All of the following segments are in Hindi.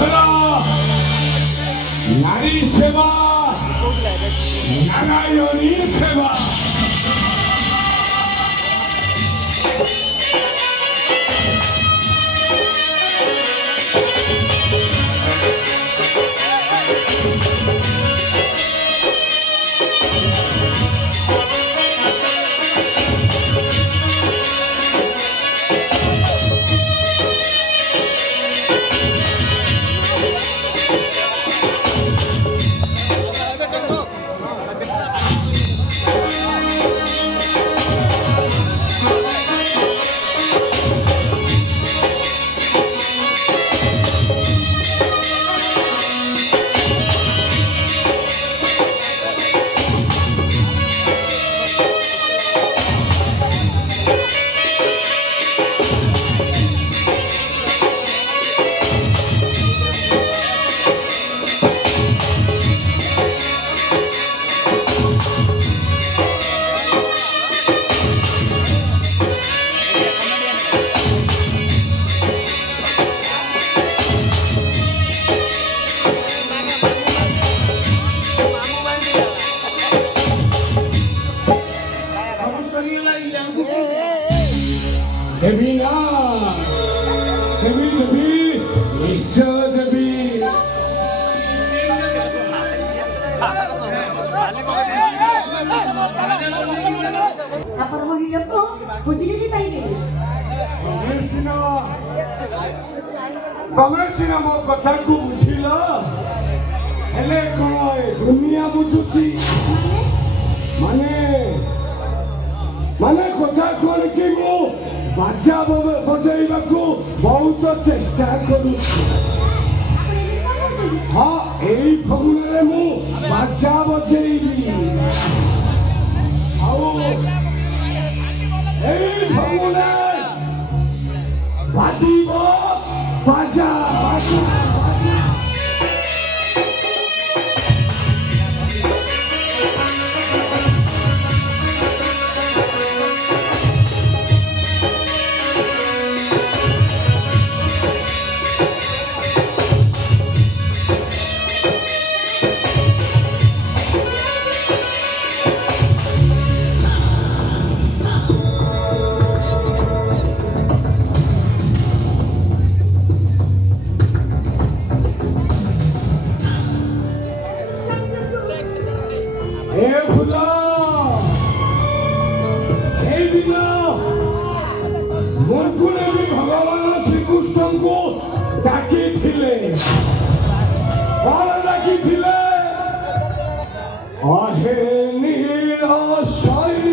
ହେଲା ନାରୀ ସେବା ନାରାୟଣୀ ସେବା। देवी ना देवी देवी निश्चय देवी ଆପଣ ମହିଳାଙ୍କୁ ବୁଝିଲେ ବି ପାଇବେନି। ତମେ ସିନା ମୋ କଥାକୁ ବୁଝିଲ ହେଲେ କଣ ଦୁନିଆ ବୁଝୁଛି ମାନେ ମାନେ କଥା କଣ କି ମୁଁ ବାଜା ବଜାଇବାକୁ ବହୁତ ଚେଷ୍ଟା କରୁଛି। ହଁ ଏଇ ଫଗୁଣରେ ମୁଁ ବାଜା ବଜେଇବି ଆଉ ଏଇ ଫଗୁଣରେ ବାଜିବ ବାଜା ବାଜା ବାଜା। भगवान श्रीकृष्ण को डाकी अहे नील शैल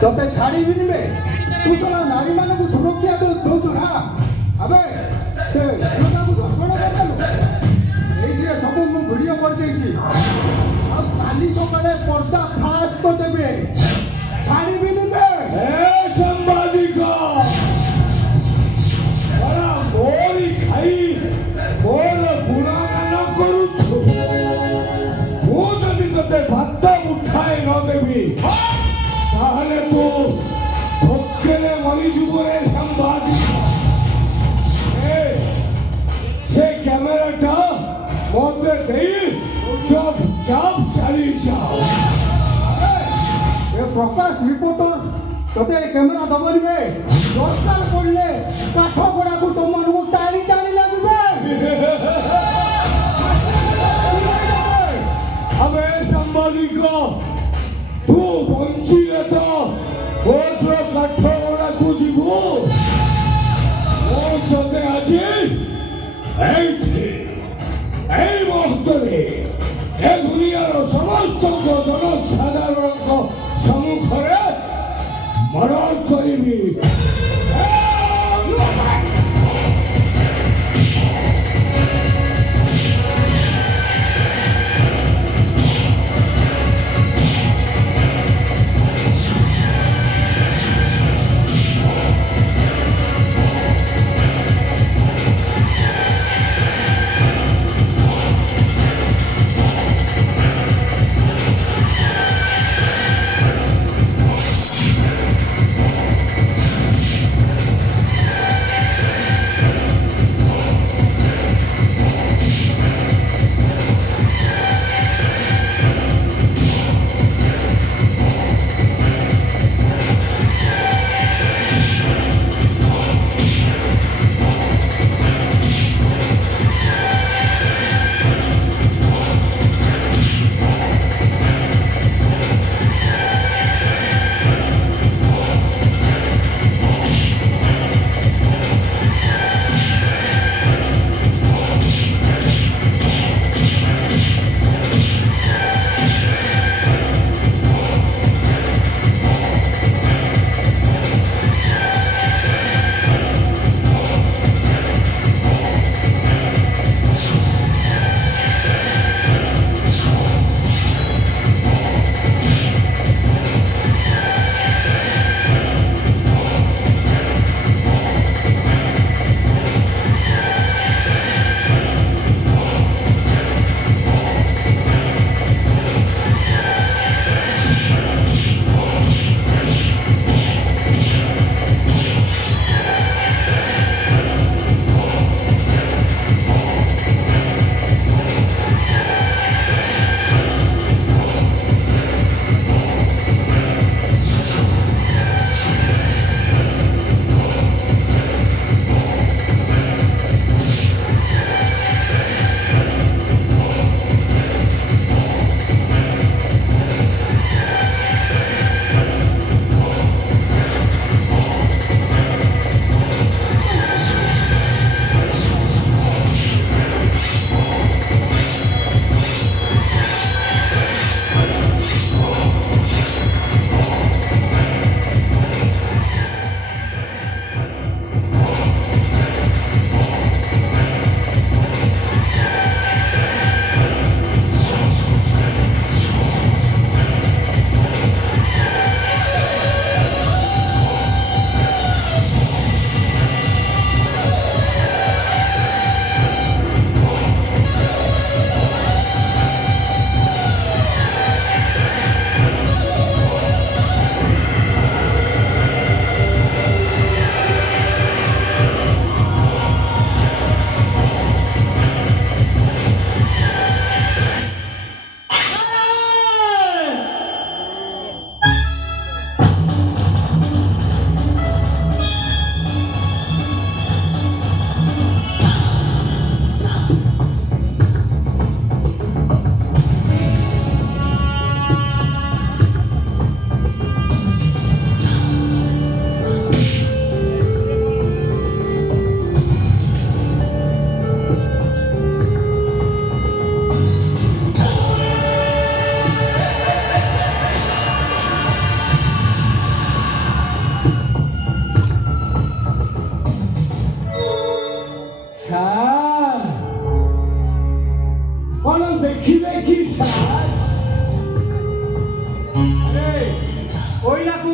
ତତେ ଛାଡ଼ିବିନି ବେ ତୁ ଶଳା ନାରୀମାନଙ୍କୁ ସୁରକ୍ଷା ଦଉଛୁ ନା ଆବେ ସେ ଝିଅଟାକୁ ଧର୍ଷଣ କରିଦେଲୁ ଏଇଥିରେ ସବୁ ମୁଁ ଭିଡ଼ିଓ କରିଦେଇଛି ଆଉ କାଲି ସକାଳେ ପର୍ଦ୍ଦା ଫାସ୍ କରିଦେବେ ଛାଡ଼ିବିନି ବେ ସାମ୍ବାଦିକ ମୋରି ଖାଇ ମୋର ଗୁଣଗାନ କରୁଛୁ ମୁଁ ଯଦି ତତେ ଭାତ ଉଠାଇ ନ ଦେବି তাহলে তো ভক্তেরে মরিযুগরে সাংবাদিক সে ক্যামেরাটা মধ্যে দেই চপ চাপ চালিয়ে যাও এ প্রকাশ রিপোর্টর তোতে ক্যামেরা দবনি বে দরকার পড়লে কাঠ গড়াকু তোমারକୁ টানি টানি লাগবে আবে সাংবাদিক तू বঞ্চিলে তো এই মুহূর্তে এ দুনিয়ার সমস্ত জনসাধারণ সম্মুখে মরণ করিবি।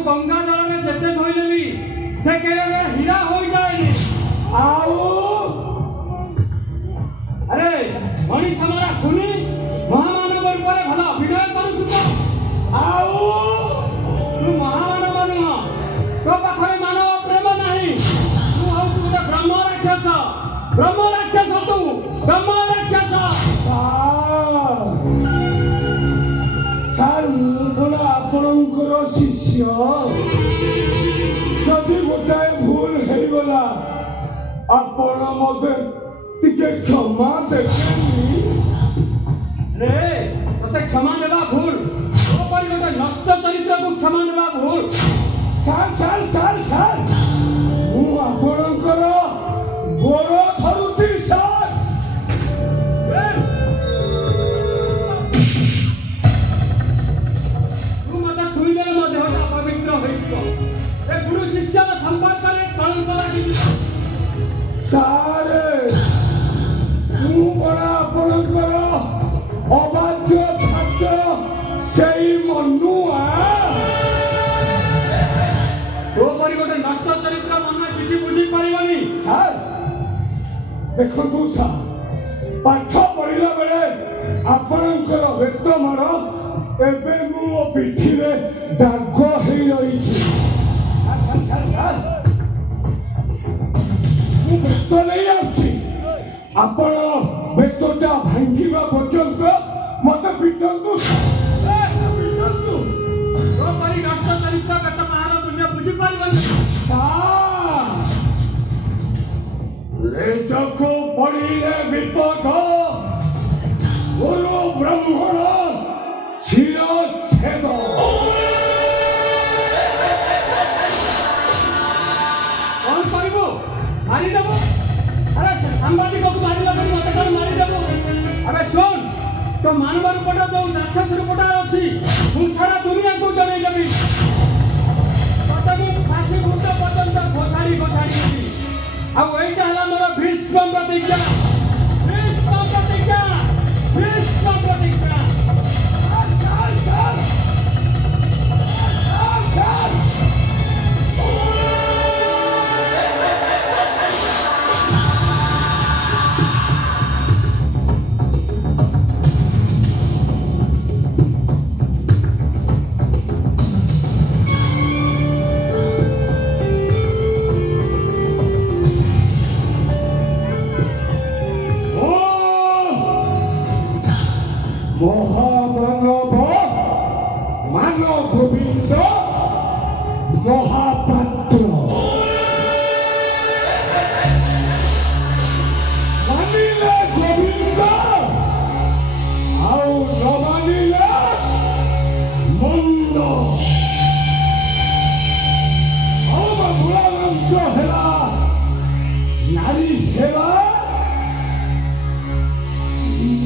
गंगा जल में जिते धोइले भी से केले हीरा हो जाए आओ अरे मनीष हमारा खुनी महामानव ऊपर भला विनय करू छु आओ तू महामानव नुह तो पाखरे मानव प्रेम नाही तू हौ तू ब्रह्म राक्षस तू ब्रह्म राक्षस सार मुझे आपणकर शिष्य जदि गोटाए भूल हो गला आपण मते टिके क्षमा देखेनी रे तते क्षमा देबा भूल ओ परि गोटे नष्ट चरित्र को क्षमा देबा भूल सार मु आपणकर गोड़ धरुची सार ହୋଇଯିବ। ଏ ଗୁରୁ ଶିଷ୍ୟର ସମ୍ପର୍କରେ କଳଙ୍କ ଲାଗିଯିବ। ସାର୍ ମୁଁ କଣ ଆପଣଙ୍କର ଅବାଧ୍ୟ ଛାତ୍ର ସେଇ ମନୁଆ? ତୋ ପରି ଗୋଟେ ନଷ୍ଟ ଚରିତ୍ର ମନ କିଛି ବୁଝିପାରିବନି। ସାର୍ ଦେଖନ୍ତୁ ସାର୍, ପାଠ ପଢିଲା ବେଳେ ଆପଣଙ୍କର ବେତ ମାଡ଼ ଏବେ ମୋ ପିଠିରେ ଦାଗ ହେଇ ରହିଛି। ସାର୍ ମୁଁ ବେତ ନେଇ ଆସିଛି, ଆପଣ ବେତଟା ଭାଙ୍ଗିବା ପର୍ଯ୍ୟନ୍ତ ମତେ ପିଟନ୍ତୁ ପିଟନ୍ତୁ। ତୋ ପରି ନଷ୍ଟ ଚରିତ୍ର ବେତ ମାହାର ଦୁନିଆ ବୁଝିପାରିବନି। ଲେଜକୁ ପଡ଼ିଲେ ବିପଦ, ଗୁରୁ ବ୍ରାହ୍ମଣ ଶିରଚ୍ଛେଦ। କଣ କରିବୁ? ମାରିଦେବୁ? ଆରେ ସାମ୍ବାଦିକକୁ ମାରିଲା ବୋଲି ମତେ କଣ ମାରିଦେବୁ? ଆରେ ଶୁଣ, ତୋ ମାନବ ରୂପଟା ଯୋଉ ରାକ୍ଷସ ରୂପଟା ଅଛି ମୁଁ ସାରା ଦୁନିଆକୁ ଜଣେଇଦେବି। ତତେ ମୁଁ ଫାଶୀ ମୁଣ୍ଡ ପର୍ଯ୍ୟନ୍ତ ଘୋଷାଡ଼ି ଦେବି। ଆଉ ଏଇଟା ହେଲା ମୋର ଭୀଷ୍ମ ପ୍ରତିଜ୍ଞା। ଭୀଷ୍ମ ପ୍ରତିଜ୍ଞା, ଭୀଷ୍ମ ପ୍ରତିଜ୍ଞା। মহামানব মান গোবিন্দ মহাপাত্র মানিলে গোবিন্দ ଆଉ ନ ମାନିଲେ ମନ୍ଦ। ଆମ ମୂଳ ମନ୍ତ୍ର ହେଲା ନାରୀ ସେବା,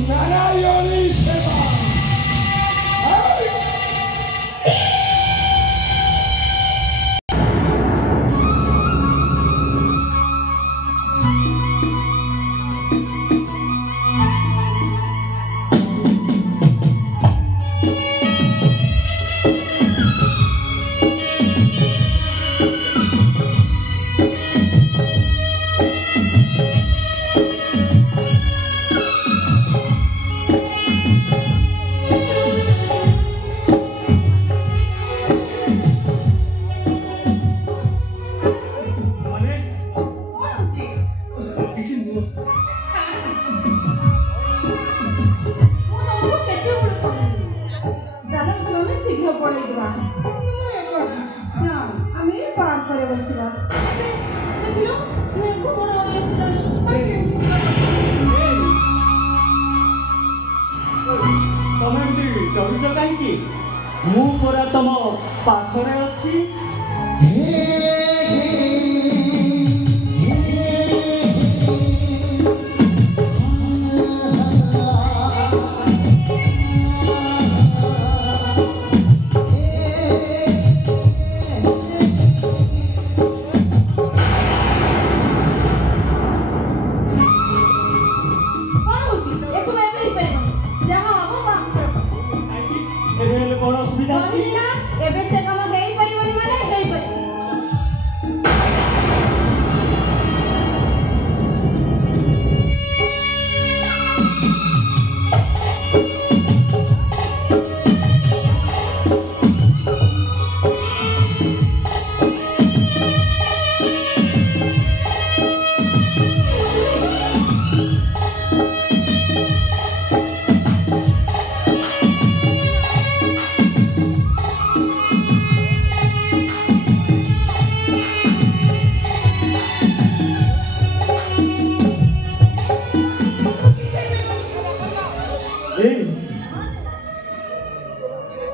ନାରାୟଣୀ ସେବା। ତମେ ଏମିତି ଡରୁଛ କାହିଁକି? ମୁଁ ପରା ତମ ପାଖରେ ଅଛି। କଣ ଅସୁବିଧା ଅଛି? ଏବେ ସେ କାମ ହେଇପାରିବନି ମାନେ ହେଇପାରିବନି।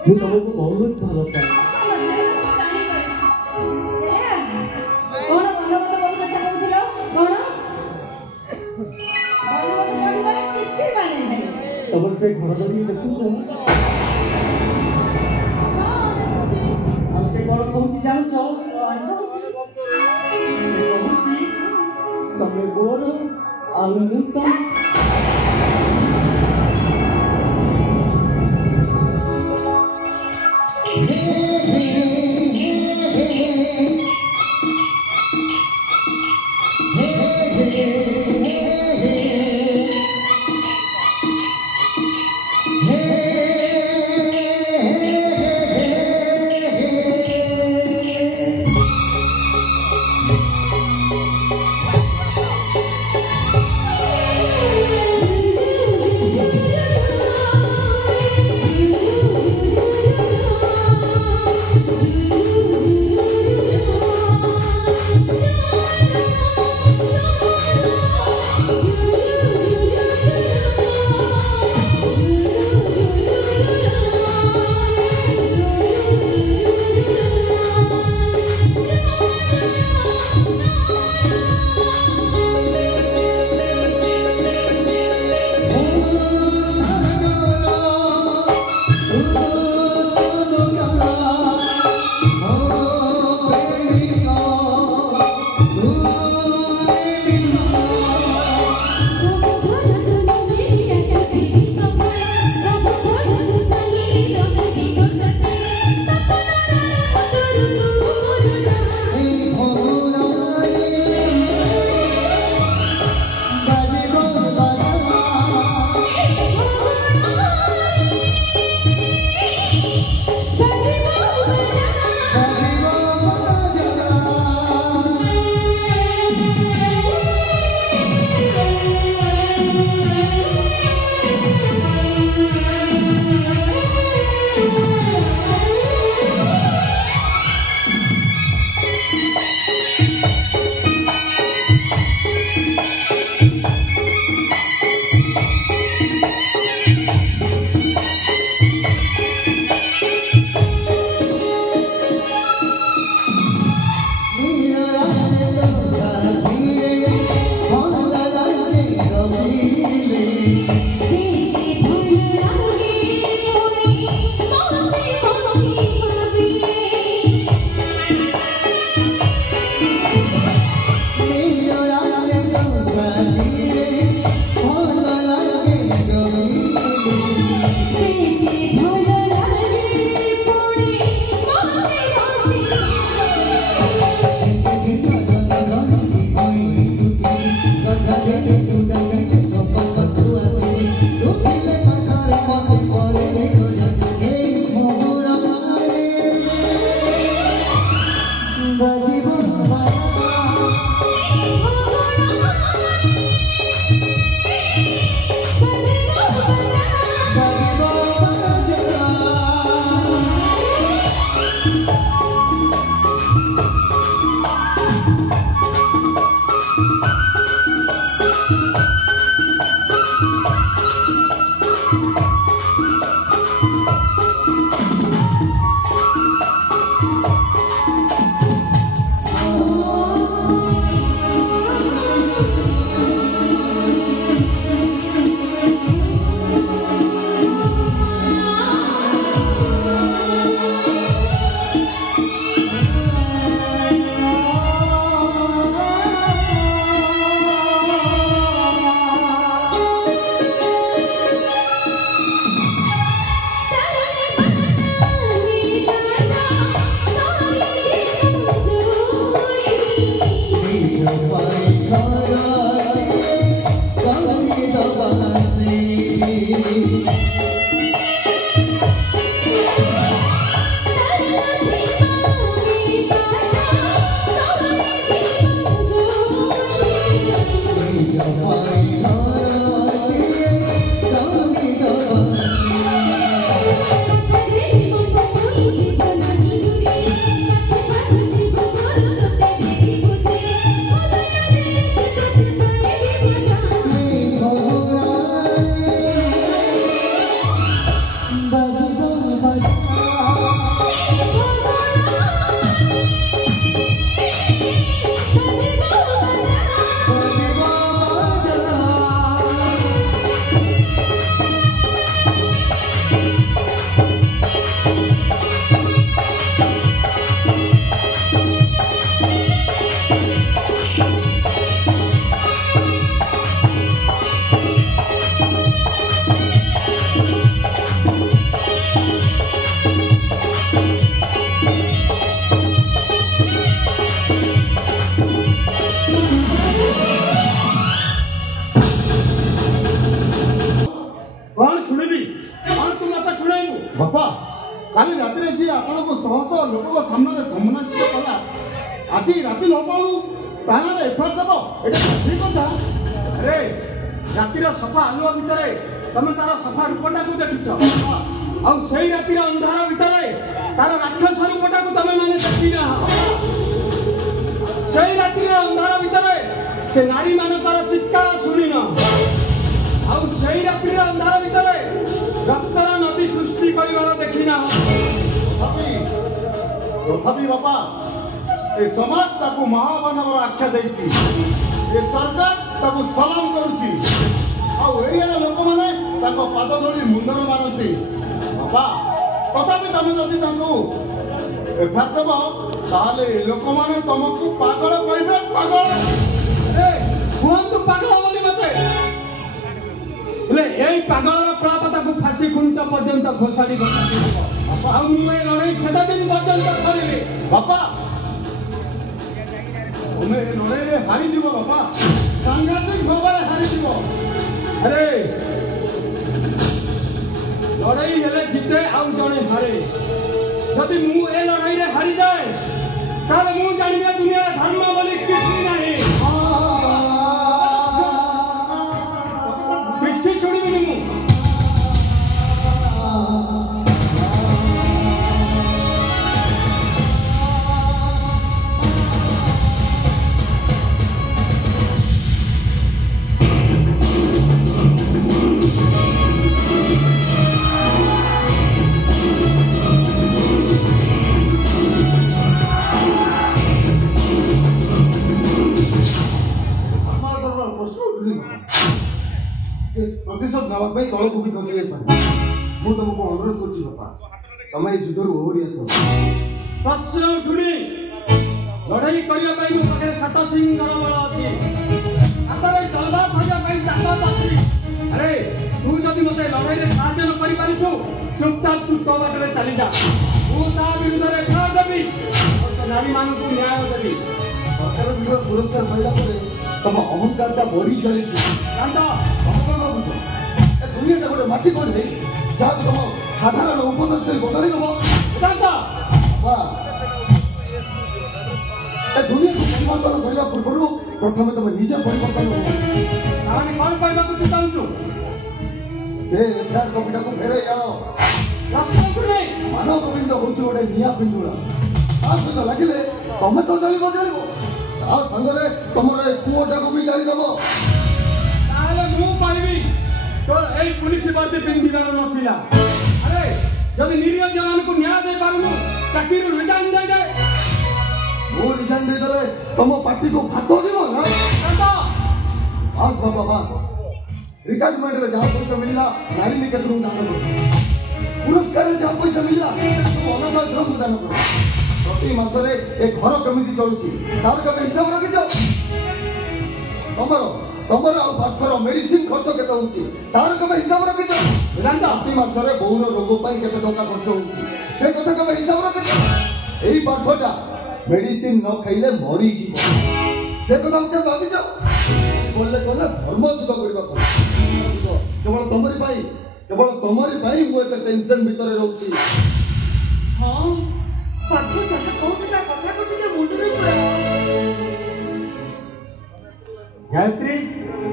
ମୁଁ ତମକୁ ବହୁତ ଭଲ ପାଏ। ତମର ସେ ଘର ଧରି ଦେଖୁଛ ଆଉ ସେ କଣ କହୁଛି ଜାଣୁଛ? ସେ କହୁଛି ତମେ ମୋର ଆଉ ମୁଁ ତମ। ଶହ ଲୋକଙ୍କ ସାମ୍ନାରେ ସମ୍ମାନିତ କଲା ଆଜି ରାତି ନ ପାଳୁ ତାହାରେ ଏଫଆଇଆର ଦେବ ଏଇଟା ଠିକ କଥା? ଆରେ ରାତିର ସଫା ଆଲୁଅ ଭିତରେ ତମେ ତାର ସଫା ରୂପଟାକୁ ଦେଖିଛ, ଆଉ ସେଇ ରାତିର ଅନ୍ଧାର ଭିତରେ ତାର ରାକ୍ଷସ ରୂପଟାକୁ ତମେ ମାନେ ଦେଖିନା। ସେଇ ରାତିର ଅନ୍ଧାର ଭିତରେ ସେ ନାରୀ ମାନଙ୍କର ଚିତ୍କାର ଶୁଣିନ, ଆଉ ସେଇ ରାତ୍ରିର ଅନ୍ଧାର ଭିତରେ ରକ୍ତର ନଦୀ ସୃଷ୍ଟି କରିବାର ଦେଖିନା। ତଥାପି ବାପା ଏ ସମାଜ ତାକୁ ମହାମାନବର ଆଖ୍ୟା ଦେଇଛି, ଏ ସରକାର ତାକୁ ସଲାମ କରୁଛି, ଆଉ ଏରିଆର ଲୋକମାନେ ତାଙ୍କ ପାଦ ଧରି ମୁଣ୍ଡନ ମାରନ୍ତି। ବାପା ତଥାପି ତମେ ଯଦି ତାଙ୍କୁ ଏଫଆଇଆର ଦେବ ତାହେଲେ ଲୋକମାନେ ତମକୁ ପାଗଳ କହିବେ। ପାଗଳ କୁହନ୍ତୁ ପାଗଳ ବୋଲି ମତେ, ହେଲେ ଏଇ ପାଗଳର ପ୍ରଳାପତାକୁ ଫାଶୀ ଖୁଣ୍ଟ ପର୍ଯ୍ୟନ୍ତ ଘୋଷାଡ଼ି ଘୋଷାଡ଼ି ହେବ, ଆଉ ମୁଁ ଏ ଲଢ଼େଇ ସେତେ ଦିନ ପର୍ଯ୍ୟନ୍ତ କରିବି। ବାପା ତମେ ଏ ଲଢ଼େଇରେ ହାରିଯିବ ବାପା, ସାଂଘାତିକ ଭାବରେ ହାରିଯିବ। ଆରେ ଲଢ଼େଇ ହେଲେ ଜିତେ ଆଉ ଜଣେ ହାରେ। ଯଦି ମୁଁ ଏ ଲଢ଼େଇରେ ହାରିଯାଏ ତାହେଲେ ମୁଁ ଜାଣିବି ଦୁନିଆରେ ଧର୍ମ ବୋଲି କିଛି ନାହିଁ, କିଛି ଶୁଣିବିନି ମୁଁ। ସେ ପ୍ରତିଶୋଧ ନେବା ପାଇଁ ତଳକୁ ବି ଖସି ଯାଇପାରେ। ମୁଁ ତମକୁ ଅନୁରୋଧ କରୁଛି ବାପା, ତମେ ଏଇ ଯୁଦ୍ଧରୁ ଓହରି ଆସ। ପ୍ରଶ୍ନ ଉଠୁନି, ଲଢ଼େଇ କରିବା ପାଇଁ ମୋ ପାଖରେ 7 ସିଂହର ବଳ ଅଛି, ହାତରେ ତଲବାର ଧରିବା ପାଇଁ ତାକତ ଅଛି। ଆରେ ତୁ ଯଦି ମତେ ଲଢ଼େଇରେ ସାହାଯ୍ୟ ନ କରିପାରୁଛୁ ଚୁପଚାପ ତୁ ତୋ ବାଟରେ ଚାଲିଯା, ମୁଁ ତା ବିରୁଦ୍ଧରେ ଏଫଆଇଆର ଦେବି, ସେ ନାରୀମାନଙ୍କୁ ନ୍ୟାୟ ଦେବି। ସରକାର ବିରୋଧ ପୁରସ୍କାର ପାଇଲା ପରେ ତମ ଅହଙ୍କାରଟା ବଢି ଚାଲିଛି। କାନ୍ତ ତମେ କଣ ଭାବୁଛ ଏ ଦୁନିଆଟା ଗୋଟେ ମାଟି କଣ ନେଇ ଯାହାକୁ ତମ ସାଧାରଣ ଉପଦେଶ ଦେଇ ବଦଳି ଦବ? କାନ୍ତ ଏ ଦୁନିଆକୁ ପରିବର୍ତ୍ତନ କରିବା ପୂର୍ବରୁ ପ୍ରଥମେ ତମେ ନିଜେ ପରିବର୍ତ୍ତନ ହବ। ତାହେଲେ କଣ କହିବାକୁ ତୁ ଚାହୁଁଛୁ? ସେ ଏଫଆଇଆର କପିଟାକୁ ଫେରାଇ ଆଣ। ପ୍ରଶ୍ନ ଉଠୁନି, ମାନବ ଗୋବିନ୍ଦ ହଉଛି ଗୋଟେ ନିଆଁ ପିଣ୍ଡୁଳା, ତା ସହିତ ଲାଗିଲେ ତମେ ତ ଜଳିବ ଜଳିବ, ତା ସାଙ୍ଗରେ ତମର ଏ ପୁଅଟାକୁ ବି ଜାଳିଦବ। ତାହେଲେ ମୁଁ କହିବି ତୋର ଏଇ ପୁଲିସ ବର୍ଦ୍ଦି ପିନ୍ଧିବାର ନଥିଲା। ଆରେ ଯଦି ନିରୀହ ଜନମାନଙ୍କୁ ନ୍ୟାୟ ଦେଇପାରୁନୁ ଚାକିରିରୁ ରିଜାଇନ୍ ଦେଇଦେ। ମୁଁ ରିଜାଇନ୍ ଦେଇଦେଲେ ତମ ପାର୍ଟିକୁ ଭାତ ଯିବ ନା? ବାସ୍ ବାବା ବାସ୍, ରିଟାୟାରମେଣ୍ଟରେ ଯାହା ପଇସା ମିଳିଲା ନାରୀ ନିକେତନକୁ ଦାନ କର, ପୁରସ୍କାରରେ ଯାହା ପଇସା ମିଳିଲା ଅନାଥ ଆଶ୍ରମକୁ ଦାନ କର। ପ୍ରତି ମାସରେ ଏ ଘର କେମିତି ଚଳୁଛି ତାର କେବେ ହିସାବ ରଖିଛ? ତମର ଆଉ ପାର୍ଥର ମେଡିସିନ ଖର୍ଚ୍ଚ କେତେ ହଉଛି ତାର କେବେ ହିସାବ ରଖିଛ? ପ୍ରତି ମାସରେ ବୋଉର ରୋଗ ପାଇଁ କେତେ ଟଙ୍କା ଖର୍ଚ୍ଚ ହଉଛି ସେ କଥା କେବେ ହିସାବ ରଖିଛ? ଏଇ ପାର୍ଥଟା ମେଡିସିନ ନ ଖାଇଲେ ମରିଯିବ, ସେ କଥା କେବେ ଭାବିଛ? କଲେ ଧର୍ମ ଯୁଗ କରିବାକୁ କେବଳ ତମରି ପାଇଁ ମୁଁ ଏତେ ଟେନସନ ଭିତରେ ରହୁଛି। ହଁ ପାଠ ଯାହା କହୁଛି ତା କଥାକୁ ଟିକେ ମୁଣ୍ଡରେ ପୁରାଅ। ଗାୟତ୍ରୀ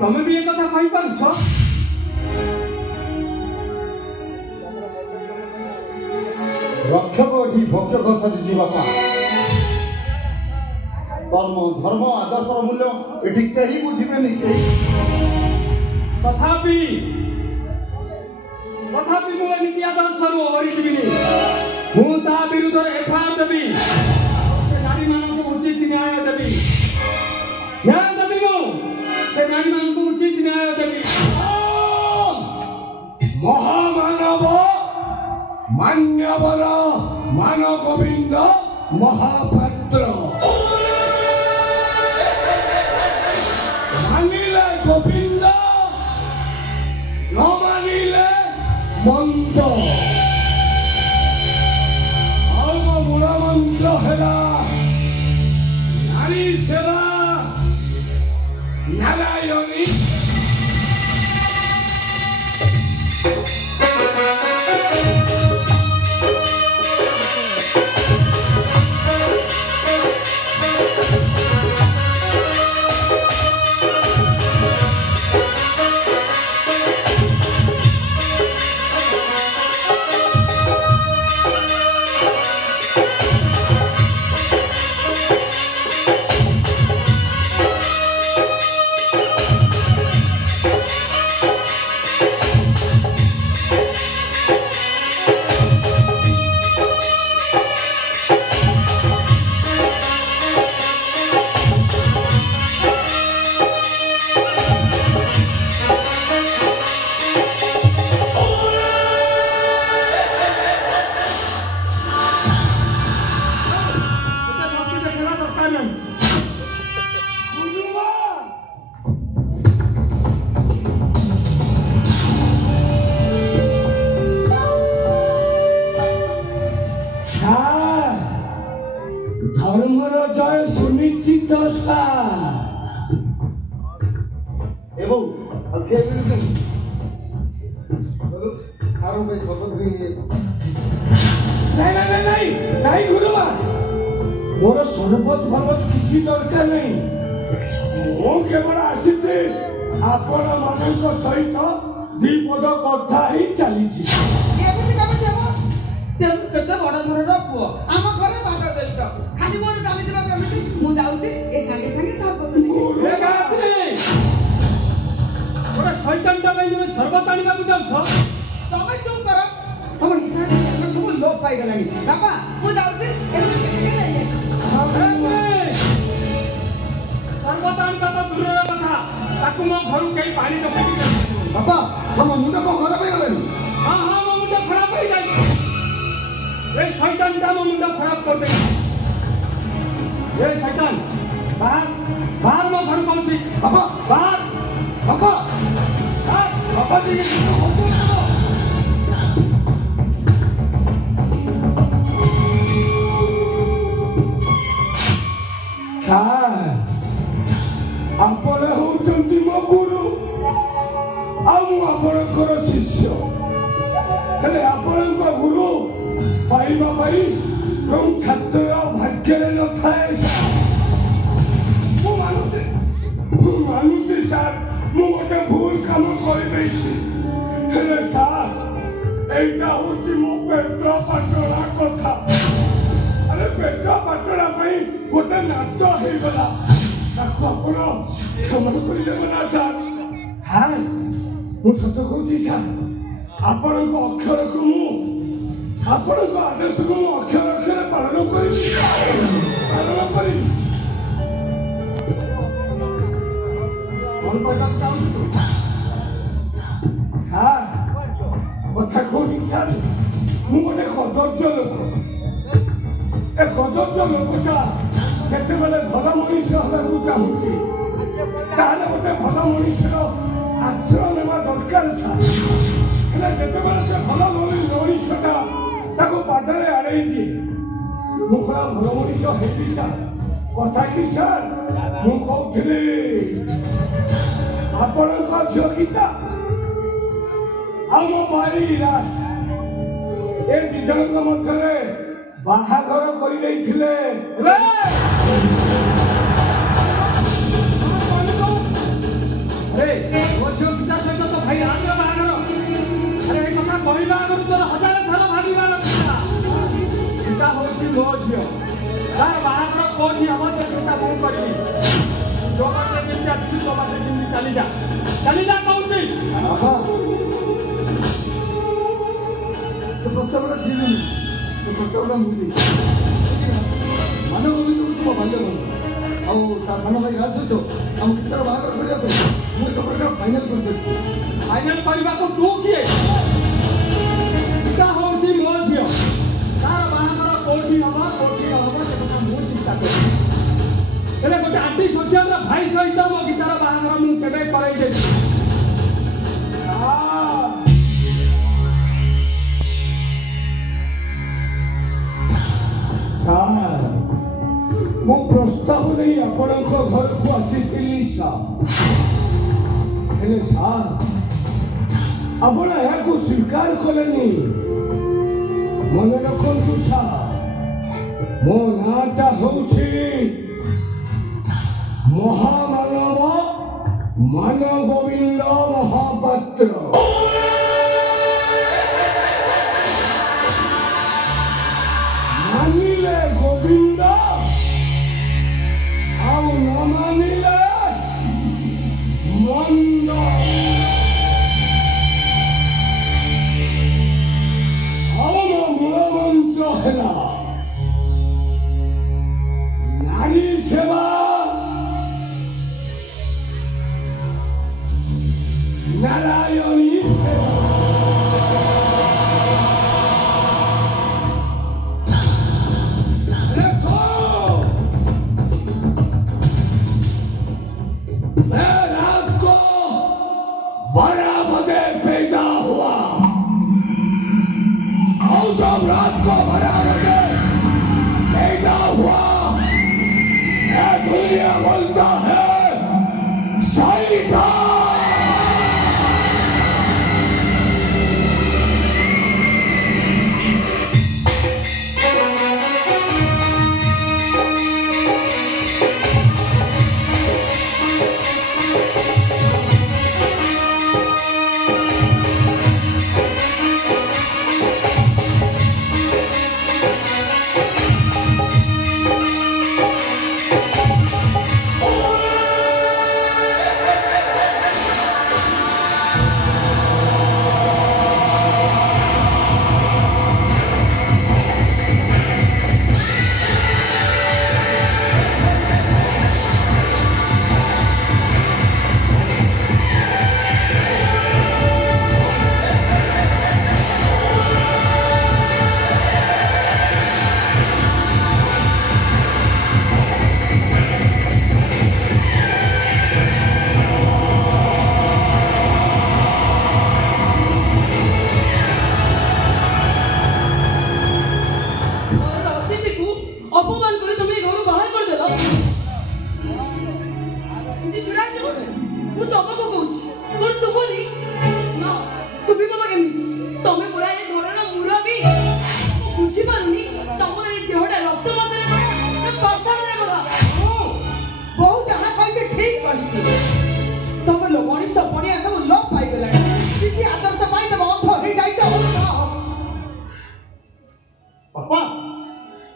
ତମେ ବି ଏ କଥା କହିପାରୁଛ? ରକ୍ଷକ ଏଠି ଭକ୍ଷକ ସାଜିଛି ବାପା। ଧର୍ମ ଆଦର୍ଶର ମୂଲ୍ୟ ଏଠି କେହି ବୁଝିବେନି କେହି। ତଥାପି ମୁଁ ଏମିତି ଆଦର୍ଶରୁ ଓହରି ଯିବିନି, ମୁଁ ତା ବିରୁଦ୍ଧରେ ଏଫଆଇଆର ଦେବି, ସେ ନାରୀମାନଙ୍କୁ ଉଚିତ ନ୍ୟାୟ ଦେବି। ମୁଁ ସେ ନାରୀମାନଙ୍କୁ ଉଚିତ ନ୍ୟାୟ ଦେବି। ମହାମାନବ ମାନ୍ୟବର ମାନଗୋବିନ୍ଦ ମହାପାତ୍ର ମାନିଲେ ଗୋବିନ୍ଦ, ନ ମାନିଲେ ମନ୍ତ୍ର। ଆଉ ମୋ ମୂଳ ମନ୍ତ୍ର ହେଲା ନାରୀ ସେବା ନାରାୟଣୀ। धर्मर जय सुनिश्चित सार এবং আর খেয়ে দিলেন বলো সারো ভাই শপথ নিয়ে নিয়েছে নাই নাই নাই নাই নাই গুরুমা মোর সরবত ভরবত কিছু দরকার নাই ମୁଁ କେବଳ ଆସିଛି ଆପଣ ମାନଙ୍କ ସହିତ ଦି ପଦ କଥା ହେଇ ଚାଲିଛି ଏମିତି କେମିତି ହେବ ତେଣୁ କେତେ ବଡ଼ ଘରର ପୁଅ ଆମ ଘରେ ବାଧା ଦେଇଛ ଖାଲି ମୋର ଚାଲିଯିବା କେମିତି ମୁଁ ଯାଉଛି ଏ ସାଙ୍ଗେ ସାଙ୍ଗେ ସର୍ବତ ନେଇ ଏ ଗାୟତ୍ରୀ ଗୋଟେ ଶୈତାନଟା ପାଇଁ ତୁମେ ସର୍ବତ ଆଣିବାକୁ ଯାଉଛ ତମେ ଚୁପ୍ କର ତମର ହିତାହିତ ସବୁ ଲୋପ ପାଇଗଲାଣି ବାପା ମୁଁ ଯାଉଛି ସର୍ବତ ଆଣିବା ତ ଦୂରର କଥା ତାକୁ ମୋ ଘରୁ କେହି ପାଣି ରଖିକି ବାପା ତମ ମୁଣ୍ଡ କଣ ଖରାପ ହେଇଗଲାଣି ହଁ ହଁ ମୋ ମୁଣ୍ଡ ଖରାପ ହେଇଯାଇଛି ଏ ଶୈତାନଟା ମୋ ମୁଣ୍ଡ ଖରାପ କରିଦେଇଛି ଏ ଶୈତାନ ବାହାର ବାହାର ମୋ ଘରୁ କହୁଛି ବାପା ବାହାର ବାପା ବାପା ଟିକେ ସାର୍ ଆପଣ ହେଉଛନ୍ତି ମୋ ଗୁରୁ ଆଉ ମୁଁ ଆପଣଙ୍କର ଶିଷ୍ୟ ହେଲେ ଆପଣଙ୍କ ଗୁରୁ ପାଇବା ପାଇଁ କେଉଁ ଛାତ୍ରର ଭାଗ୍ୟରେ ନଥାଏ ମୁଁ ମାନୁଛି ସାର୍ ମୁଁ ଗୋଟେ ଭୁଲ କାମ କରିଦେଇଛି ହେଲେ ସାର୍ ଏଇଟା ହଉଛି ମୋ ପେଟ ପାଟଣା କଥା ଆରେ ପେଟ ପାଟଣା ପାଇଁ ଗୋଟେ ନାଚ ହେଇଗଲା ତାକୁ ଆପଣ କ୍ଷମା କରିଦେବେ ନା ସାର୍ ସାର୍ ମୁଁ ସତ କହୁଛି ସାର୍ ଆପଣଙ୍କ ଅକ୍ଷରକୁ ମୁଁ ଆପଣଙ୍କ ଆଦେଶକୁ ମୁଁ ଅକ୍ଷର ଅକ୍ଷରେ ପାଳନ କରିବି କଣ କହିବାକୁ ଚାହୁଁଛୁ ତୁ ସାର୍ କଥା କହୁଛି ସାର୍ ମୁଁ ଗୋଟେ କଦର୍ଯ୍ୟ ଲୋକ ଏ କଦର୍ଯ୍ୟ ଲୋକଟା ଯେତେବେଳେ ଭଲ ମଣିଷ ହେବାକୁ ଚାହୁଁଛି ତାହେଲେ ଗୋଟେ ଭଲ ମଣିଷର ଆଶ୍ରୟ ନେବା ଦରକାର ସାର୍ ହେଲେ ଯେତେବେଳେ ସେ ଭଲ ମଣିଷଟା ତାକୁ ପାଦରେ ଆଡ଼େଇ ଦିଏ ମୁଁ କଣ ଭଲ ମଣିଷ ହେବି ସାର୍ କଥା କି ସାର୍ ମୁଁ କହୁଥିଲି ଆପଣଙ୍କ ଝିଅ ଗୀତା ଆଉ ମୋ ଭାଇ ରାଜ ଏ ଦି ଜଣଙ୍କ ମଧ୍ୟରେ ବାହାଘର କରିଦେଇଥିଲେ ଆରେ ମୋ ଝିଅ ପିତା ସହିତ ତ ଭାଇ ରାଜର ବାହାଘର ଆରେ ଏ କଥା କହିବା ଆଗରୁ ତୋର ହଜାର ଥର ଭାବିବାର କଥା ପିତା ହଉଛି ମୋ ଝିଅ ତାର ବାହାଘର କୋଉଠି ହବ ସେ ଚିନ୍ତା ମୁଁ କରିବି ଯୋ ବାଟରେ ଯେମିତି ଆସିଛି ତୋ ବାଟରେ ଯେମିତି ଚାଲିଯା କହୁଛି ବାପା ସେ ପ୍ରସ୍ତାବଟା ସିଏ ଦେନି ସେ ପ୍ରସ୍ତାବଟା ମୁଁ ଦେଇଛି ମାନବ ଗୋବିନ୍ଦ ହେଉଛି ମୋ ବାଲ୍ୟ ବନ୍ଧୁ ଆଉ ତା ସାନ ଭାଇ ରାଜ ସହିତ ଆମ ଗୀତାର ବାହାଘର କରିବା ପାଇଁ ମୁଁ ଏକ ପ୍ରକାର ଫାଇନାଲ କରିସାରିଛି ଫାଇନାଲ କରିବାକୁ ତୁ କିଏ ପିତା ହଉଛି ମୋ ଝିଅ ତାର ବାହାଘର କୋଉଠି ହବ କୋଉଠି ନ ହବ ସେ କଥା ମୁଁ ଚିନ୍ତା କରିବି ହେଲେ ଗୋଟେ ଆଣ୍ଟି ସୋସିଆଲର ଭାଇ ସହିତ ମୋ ଗୀତାର ବାହାଘର ମୁଁ କେବେ କରେଇ ଦେଇଛି ସାର୍ ମୁଁ ପ୍ରସ୍ତାବ ନେଇ ଆପଣଙ୍କ ଘରକୁ ଆସିଥିଲି ସାର୍ ହେଲେ ସାର୍ ଆପଣ ଏହାକୁ ସ୍ୱୀକାର କଲେନି ମନେ ରଖନ୍ତୁ ସାର୍ ମୋ ନାଁଟା ହେଉଛି ମହାମାନବ ମାନଗୋବିନ୍ଦ ମହାପାତ୍ର ମାନିଲେ ଗୋବିନ୍ଦ ଆଉ ନ ମାନିଲେ ମନ୍ଦ ଆଉ ମୋ ମୂଳ ମନ୍ତ୍ର ହେଲା ନାରୀ ସେବା ନାରାୟଣୀ ସେବା जब रात को बराबर पैदा हुआ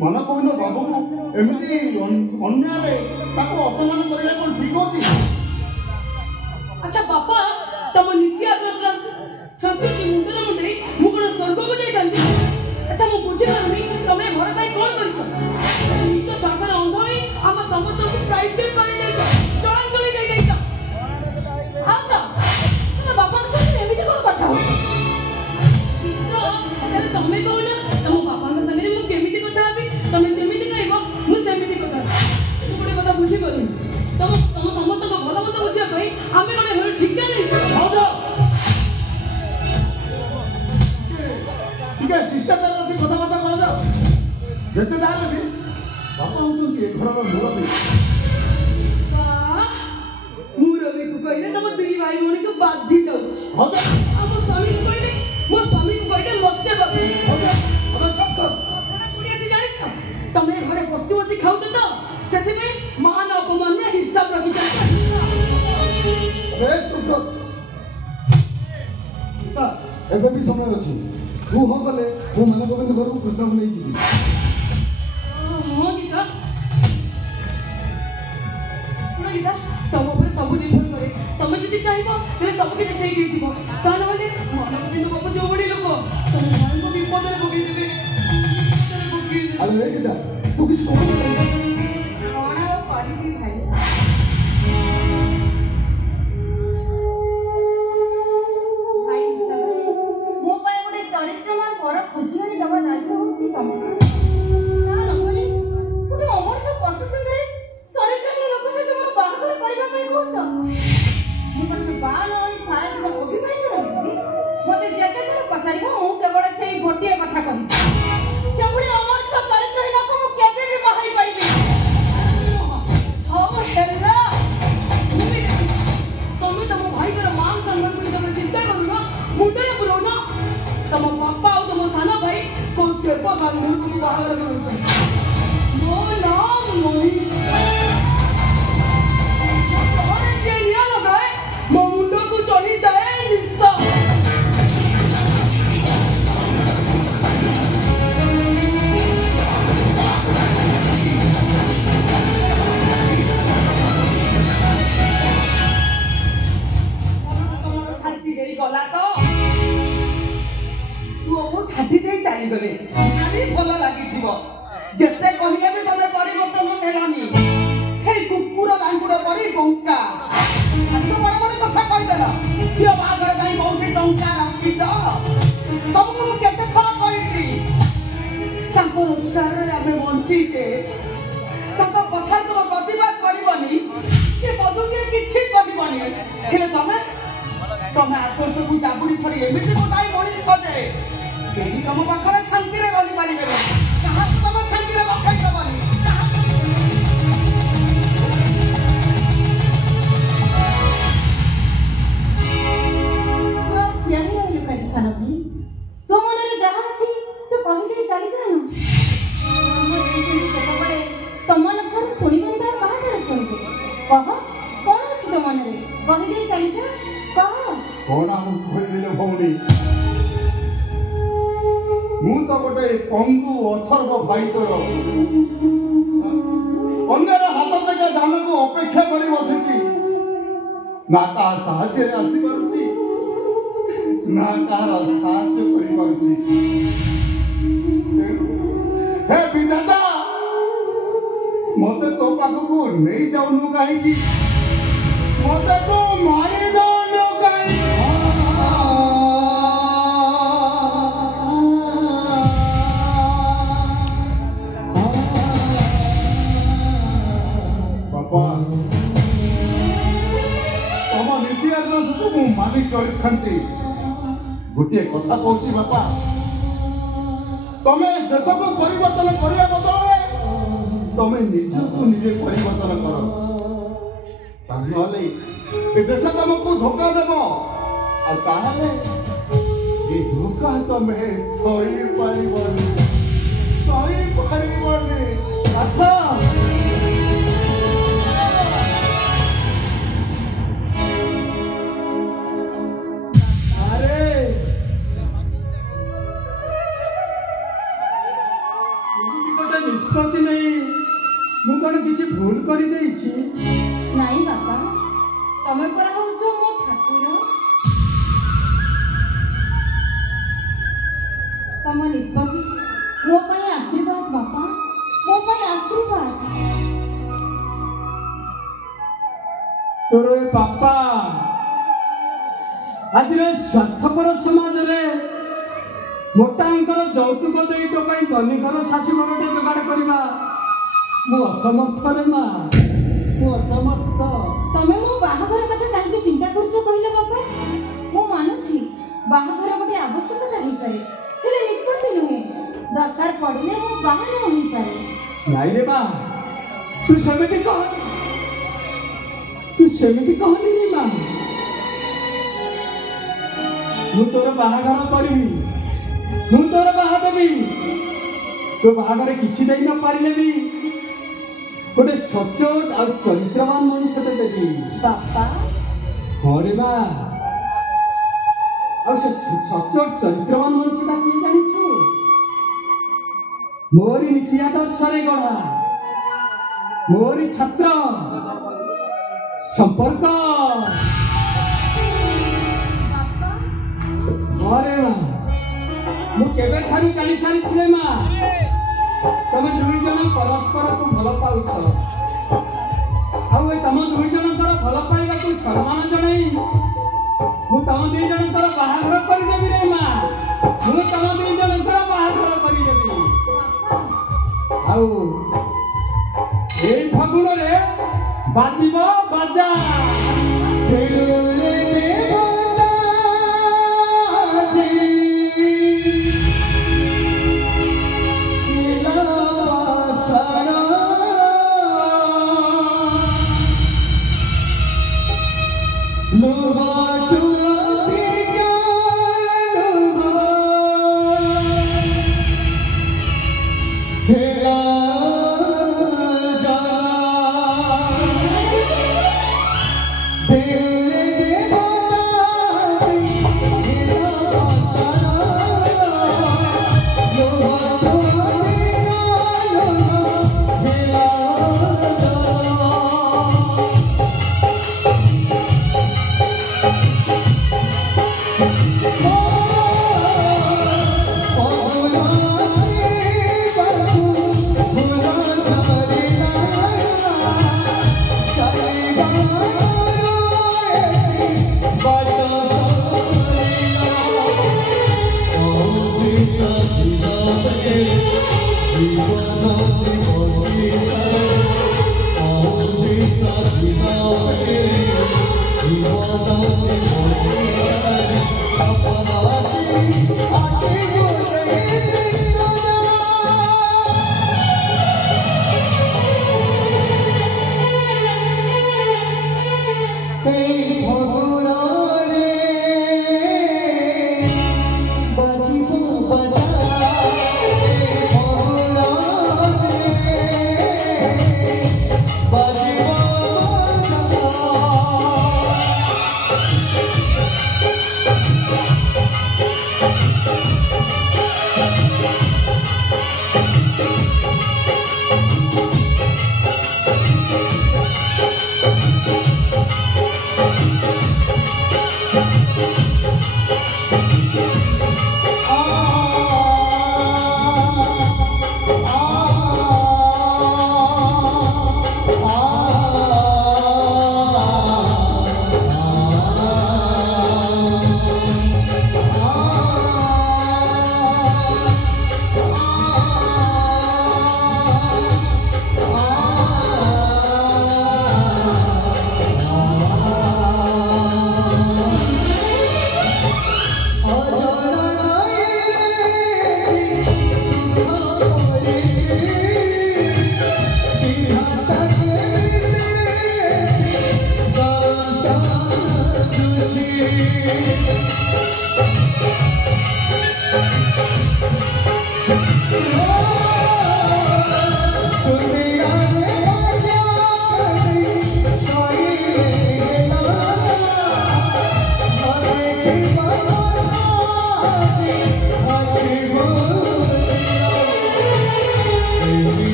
ମାନଗୋବିନ୍ଦ ବାବୁକୁ ଏମିତି ଅନ୍ୟାୟରେ ତାକୁ ଅସମ୍ମାନ କରିବା କ'ଣ ଠିକ ଅଛି? ଆଚ୍ଛା ବାପା, ତମ ନୀତି ଆଦର୍ଶ ଛାତ୍ରଟି ମୁଣ୍ଡରେ ମୁଣ୍ଡେଇ ମୁଁ କ'ଣ ସ୍ୱର୍ଗକୁ ଯାଇଥାନ୍ତି? ଆଚ୍ଛା ମୁଁ ବୁଝିପାରୁନି ତମେ ଘର ପାଇଁ କ'ଣ କରିଛ? ନିଜ ସ୍ୱାର୍ଥରେ ଅନ୍ଧ ହୋଇ ଆମ ସମସ୍ତଙ୍କୁ ପ୍ରାଇଶ୍ଚିତ କରିଦେଇଛ, ଚଳାଞ୍ଚଳି ଦେଇଦେଇଛ। ଆଚ୍ଛା ତମ ବାପାଙ୍କ ସାଙ୍ଗରେ ଏମିତି କ'ଣ କଥା ହଉଛ? ତମେ କହୁନ ତମ ବାପାଙ୍କ ସାଙ୍ଗରେ ମୁଁ କେମିତି କଥା ହେବି? ତମେ ଯେମିତି କହିବ ମୁଁ ସେମିତି କଥା ହେବି। ମୁଁ ଗୋଟେ କଥା ବୁଝିପାରୁନି, ତମ ସମସ୍ତଙ୍କ ଭଲ ମନ୍ଦ ବୁଝିବା ପାଇଁ ଆମେ ଗୋଟେ ଘର ଠିକା ନେଇଛୁ। ଟିକେ ଶିଷ୍ଟାଚାର ରଖି କଥାବାର୍ତ୍ତା କରାଯାଉ। ଯେତେ ଯାହା ବି ବାପା ହଉଛନ୍ତି ଏ ଘରର ମୁରବୀ। ମୁରବୀକୁ କହିଲେ ତମ ଦୁଇ ଭାଇ ଭଉଣୀକୁ ବାଧି ଯାଉଛି। ଆମ ସ୍ୱାମୀକୁ କହିଲେ ମୋ ସ୍ୱାମୀକୁ କହିଲେ ମତେ ବାଧି ଜାଣିଛ? ତମେ ଘରେ ବସି ବସି ଖାଉଛ ତ, ସେଥିପାଇଁ ମାନ ଅପମାନ ହିସାବ ରଖିଛ। ଏବେ ବି ସମୟ ଅଛି। ତୁ ହଁ କଲେ ମୁଁ ମାନଗୋବିନ୍ଦ ଘରକୁ ପ୍ରସ୍ତାବ ନେଇଯିବି। ହଁ ଗୀତା, ଶୁଣ ଗୀତା, ତମ ଉପରେ ସବୁ ନିର୍ଭର କରେ। ତମେ ଯଦି ଚାହିଁବ ହେଲେ ସବୁ କିଛି ଠିକ ହେଇଯିବ, ତା ନହେଲେ ମାନଗୋବିନ୍ଦ ବାବୁ ଯୋଉ ଭଳି ଲୋକ ତମ ଭାଇଙ୍କୁ ବିପଦରେ ପକେଇଦେବେ। ଆରେ ଗୀତା, ତୁ କିଛି କହୁନୁ? କ'ଣ ଆଉ କରିବି ଭାଇ? ଭାଇ ହିସାବରେ ମୋ ପାଇଁ ଗୋଟେ ଚରିତ୍ରମାନ ବର ଖୋଜି ଆଣି ଦେବା ଦାୟିତ୍ୱ ହେଉଛି ତମର। ତା ନକରି ଗୋଟେ ଅମଣିଷ ପଶୁ ସାଙ୍ଗରେ ଚରିତ୍ରହୀନ ଲୋକ ସହିତ ମୋର ବାହାଘର କରିବା ପାଇଁ କହୁଛ? ମୁଁ ପଛେ ବାହା ନ ହୋଇ ସାରା ଜୀବନ ଅବିବାହିତ ରହିଯିବି। ମୋତେ ଯେତେ ଥର ପଚାରିବ ମୁଁ କେବଳ ସେଇ ଗୋଟିଏ କଥା କହିବି, ସେଭଳି ଅମଣିଷ ଚରିତ୍ରହୀନକୁ ମୁଁ କେବେ ବି ବାହା ହେଇପାରିବି। ହଉ ହେଲା, ତମେ ତମ ଭାଇଙ୍କର ମାନ ସମ୍ମାନ ବୋଲି ତମେ ଚିନ୍ତା କରୁନ, ମୁଣ୍ଡରେ ପୁରଉନ। ତମ ବାପା ଆଉ ତମ ସାନ ଭାଇ କୋଉ କେବ ଗାନ୍ଧୀକୁ ବାହାଘର କରୁଛନ୍ତି। ମୋ ନାମ ମହିଷା। ଘରେ ଯିଏ ନିଆଁ ଲଗାଏ ମୋ ମୁଣ୍ଡକୁ ଚଢ଼ିଯାଏ ନିଶା। ଗଲା ତ ପୁଅକୁ ଛାଟି ଦେଇ ଚାଲିଗଲେ। ଭାରି ଭଲ ଲାଗିଥିବ। ଯେତେ କହିଲେ ବି ତମେ ପରିବର୍ତ୍ତନ ହେଲନି। ସେଇ କୁକୁର ଲାଙ୍ଗୁଡ଼ ପରି ବଙ୍କା। ବଡ଼ ବଡ଼ କଥା କହିଦେଲ। ଝିଅ ବାହାଘର ପାଇଁ କୋଉଠି ଟଙ୍କା ରଖିଛ? ତମକୁ ମୁଁ କେତେ ଥର କହିଛି, ତାଙ୍କ ରୋଜଗାରରେ ଆମେ ବଞ୍ଚିଛେ। ତାଙ୍କ କଥାରେ ତମ ପ୍ରତିବାଦ କରିବନି କି ବଧୂଟିଏ କିଛି କରିବନି। ହେଲେ ତମେ ଆଦର୍ଶକୁ ଜାବୁଡ଼ି ଧରି ଏମିତି ଗୋଟାଏ ମଣିଷ ଯେ କେହି ତମ ପାଖରେ ଶାନ୍ତିରେ ରହିପାରିବେନି। କାହାକୁ ତମେ ଶାନ୍ତିରେ ରଖେଇ ଦେବନି। ପଙ୍ଗୁ ଅଥର୍ବ ଭାଇ ତୋର ଅନ୍ୟର ହାତ ଟେକା ଦାନକୁ ଅପେକ୍ଷା କରି ବସିଛି, ନା କାହା ସାହାଯ୍ୟରେ ଆସିପାରୁଛି ନା କାହାର ସାହାଯ୍ୟ କରିପାରୁଛି। ହେ ବିଧାତା, ମତେ ତୋ ପାଖକୁ ନେଇ ଯାଉନୁ କାହିଁକି? ମତେ ତୁ ମାରି ଦଉନୁ କାହିଁକି? ବାପା, ତମ ନୀତି ଆଦର୍ଶକୁ ମୁଁ ମାନି ଚଳିଥାନ୍ତି। ଗୋଟିଏ କଥା କହୁଛି ବାପା, ତମେ ଦେଶକୁ ପରିବର୍ତ୍ତନ କରିବା ବଦଳରେ ତମେ ନିଜକୁ ନିଜେ ପରିବର୍ତ୍ତନ କର, ନହେଲେ ଏ ଦେଶ ତମକୁ ଧୋକା ଦେବ। ଆଉ ତାହେଲେ ଏ ଧୋକା ତମେ ସହିପାରିବନି। ନିଷ୍ପତ୍ତି ନେଇ ମୁଁ କଣ କିଛି ଭୁଲ କରିଦେଇଛି? ନାଇଁ ବାପା, ତମେ ପରା ହଉଛ ମୋ ଠାକୁର। ତମ ନିଷ୍ପତ୍ତି ମୋ ପାଇଁ ଆଶୀର୍ବାଦ ବାପା, ମୋ ପାଇଁ ଆଶୀର୍ବାଦ। ତୋର ଏ ବାପା ଆଜିର ସ୍ୱାର୍ଥପର ସମାଜରେ ମୋଟାଙ୍କର ଯୌତୁକ ଦେଇ ତୋ ପାଇଁ ଧନୀଘର ଶାଶୁଘରଟେ ଯୋଗାଡ଼ କରିବା ମୁଁ ଅସମର୍ଥ ରେ ମା, ମୁଁ ଅସମର୍ଥ। ତମେ ମୋ ବାହାଘର କଥା କାହିଁକି ଚିନ୍ତା କରୁଛ କହିଲ ବାପା? ମୁଁ ମାନୁଛି ବାହାଘର ଗୋଟେ ଆବଶ୍ୟକତା ହେଇପାରେ, ହେଲେ ନିଷ୍ପତ୍ତି ନୁହେଁ। ଦରକାର ପଡ଼ିଲେ ମୁଁ ବାହା ନ ହୋଇପାରେ। ନାଇଁ ରେ ମା, ତୁ ସେମିତି କହନି ରେ ମା। ମୁଁ ତୋର ବାହାଘର କରିବି, ମୁଁ ତୋର ବାହା ଦେବି। ତୋ ବାହାଘରେ କିଛି ଦେଇ ନ ପାରିଲେ ବି ଗୋଟେ ସଚ୍ଚୋଟ ଆଉ ଚରିତ୍ରବାନ ମଣିଷଟେ ଦେବି ବାପା। ହଁ ରେ ମା। ଆଉ ସେ ସଚ୍ଚୋଟ ଚରିତ୍ରବାନ ମଣିଷଟା କିଏ ଜାଣିଛୁ? ମୋରି ନୀତି ଆଦର୍ଶରେ ଗଢ଼ା, ମୋରି ଛାତ୍ର ସମ୍ପର୍କ। ହଁ ରେ ମା, ମୁଁ କେବେଠାରୁ ଜାଣି ସାରିଛି ରେ ମା, ତମେ ଦୁଇ ଜଣ ପରସ୍ପରକୁ ଭଲ ପାଉଛ। ଆଉ ଏ ତମ ଦୁଇ ଜଣଙ୍କର ଭଲ ପାଇବାକୁ ସମ୍ମାନ ଜଣାଇ ମୁଁ ତମ ଦୁଇ ଜଣଙ୍କର ବାହାଘର କରିଦେବି ରେ ମା। ମୁଁ ତମ ଦୁଇ ଜଣଙ୍କର ବାହାଘର କରିଦେବି। ଆଉ ଏଇ ଫଗୁଣରେ ବାଜିବ ବାଜା।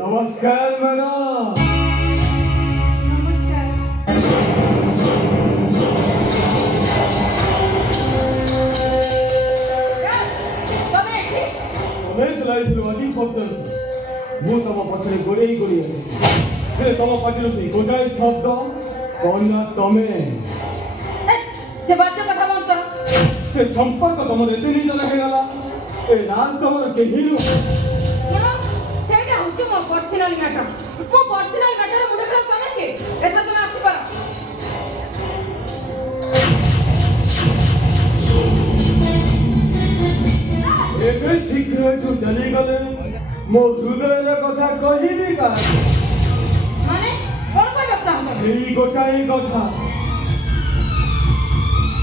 नमस्कार मैडम। नमस्कार। तमे एठी तमे चलाइथिलु अति पर्यंत मु तम पछरे गोड़ेई गोड़ी आसी हे तम पाटिलो से गोटाए शब्द कोना तमे से बाच्चा कथा मन कर से संपर्क तमर एते निजन हे गला ए राज तमर केहिनु सेटा होची मो पर्सनल मैटर मो पर्सनल मैटर मुडे खा तमे के एता तमे आसी पार एते शीघ्र तू चली गले मो हृदय रे कथा कहिबी का माने कोन कहबा चाहत सेई गोटाए कथा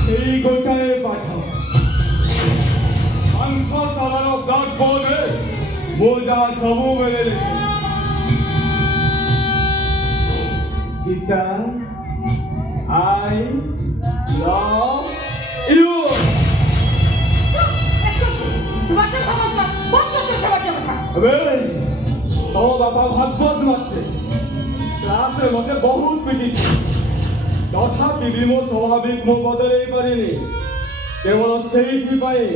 सेई गोटाए पाठ अंक सालार ब्लैक बोर्ड रे मोजा सबु बेले लिखे गीता आई लव यू बाच्चा कथा मन कर बंद कर दे से बाच्चा कथा अबे तो बाबा भागवत मास्टर क्लास रे मते बहुत पिटी तथापि भी मो स्वाभाविक मो बदले पारिनी केवल सेठी पाए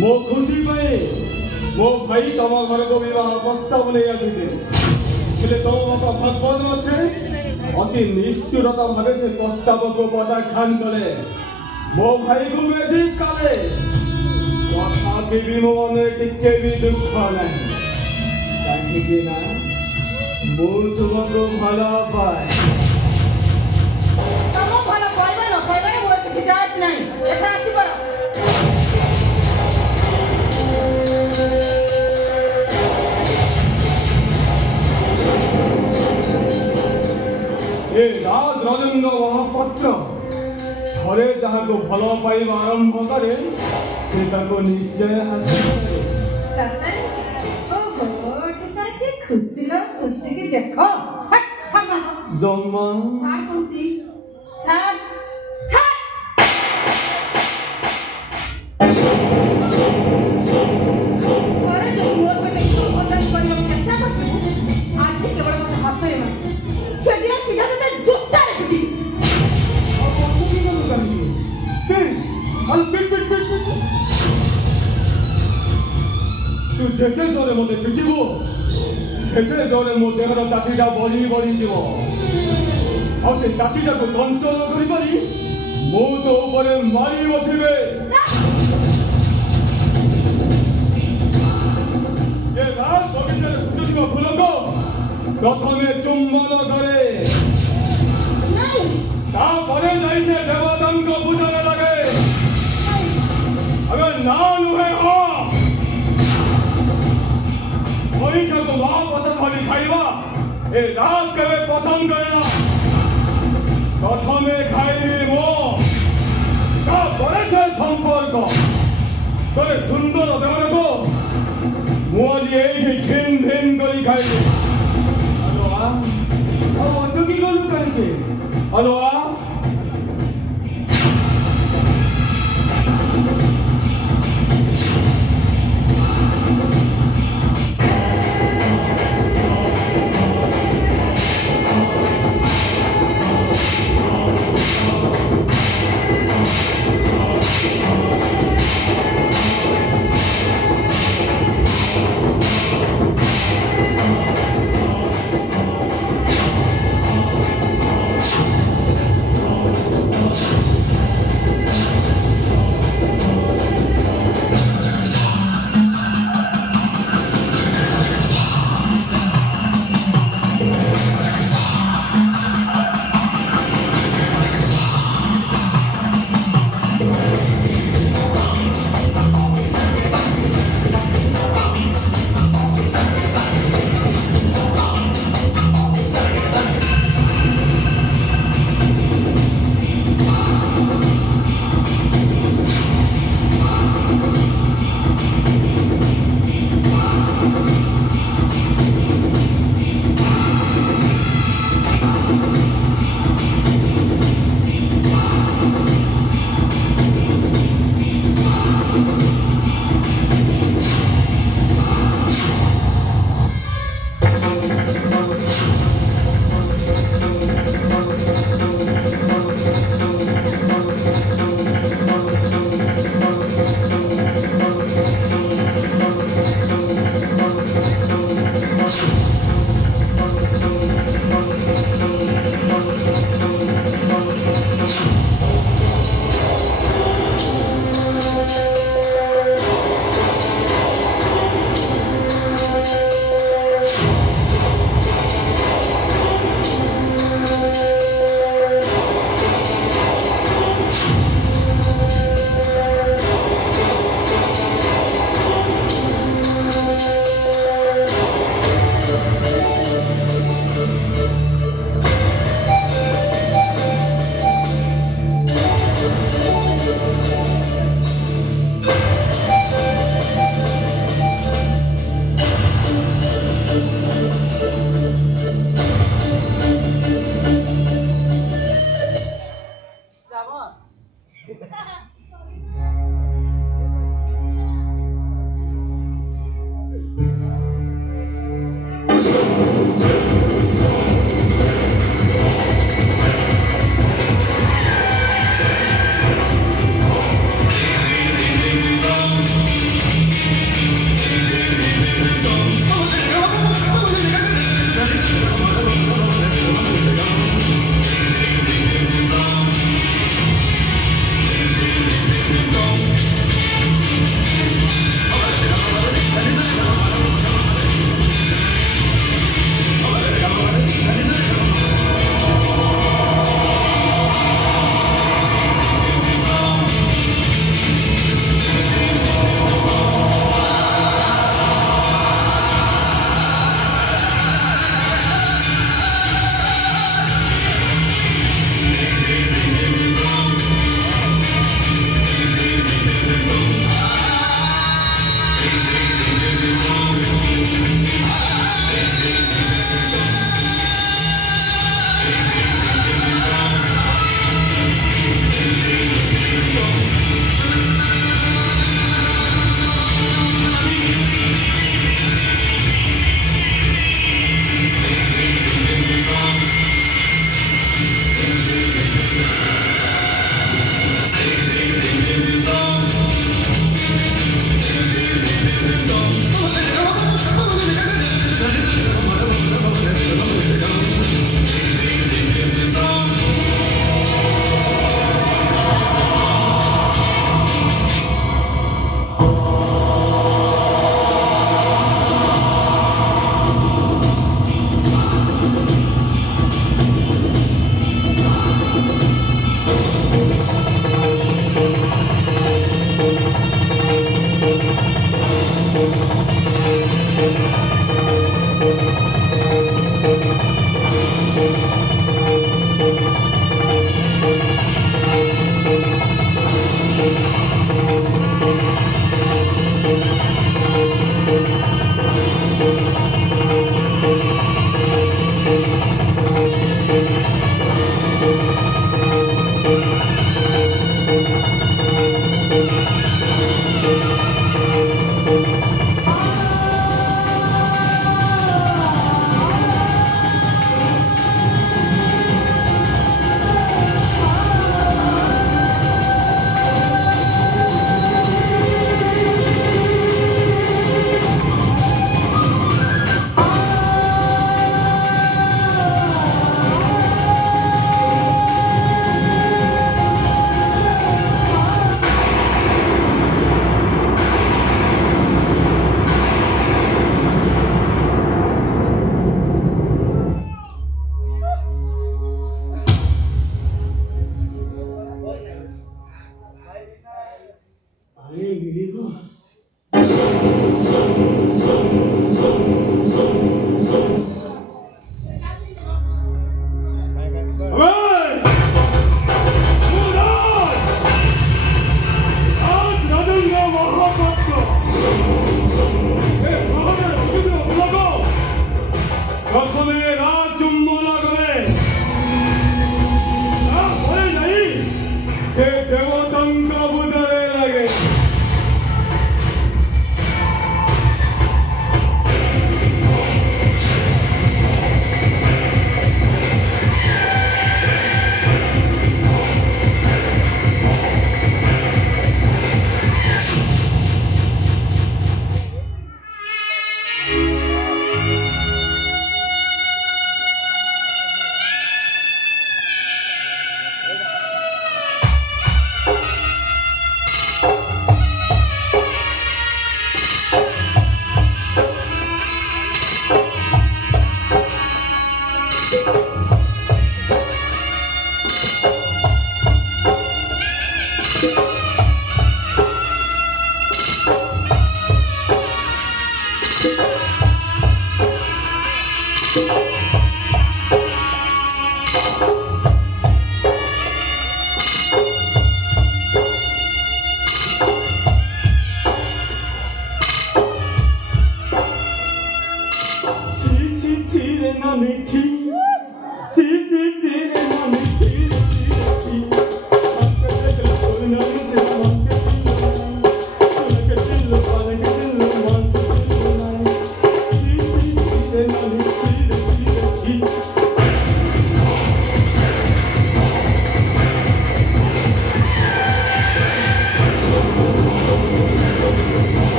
मो खुशी पाए मो भाई तम घर को विवाह प्रस्ताव ले आसीले तम बापा भागवत मास्टर अति निष्ठुरता भावे से प्रस्ताव को प्रत्याख्यान कले मो भाई को मैजिक कले तथापि भी मो मन टिके भी दुख नहीं कहीं ना मो तुमको भला पाए तमो भला पाइबा न पाइबा मोर किछि जायस नहीं एथा आसी पर ए राज राजेंद्र महापात्र थरे जहाँ को भल पाइबा आरंभ करे से ताको निश्चय हासिल करे सत्तर ओहो टिका के खुशी लो खुशी की देखो हट थमा जम्मा छाड़ पहुंची छाड़ छाड़ अरे जो मोर से बदल करने की चेष्टा करते आज केवल मत हाथ रे मार सेदिन सीधा ते जुत्ता रे पिटी तू जेते जोरे मते पिटिबो सेते जोरे मो देहर तातीटा बढी बढी जीवो आ से तातीटा को कंट्रोल करि पारी मो तो ऊपर मारी बसिबे ये राज गोविंद रे फुटुवा फुलको प्रथमे चुम्बन करे नहीं ता परे जाई से देवतांक पूजन लागे अगर ना नुहे हो कोई को वहाँ पसंद वाली खाइबा ए राज के पसंद करना प्रथमे खाइबी मो ता परे से संपर्क तोरे सुंदर देहर को मु आज एठी घिन घिन करी खाइबी हेलो आ अचकी गलु कहीं हेलो आ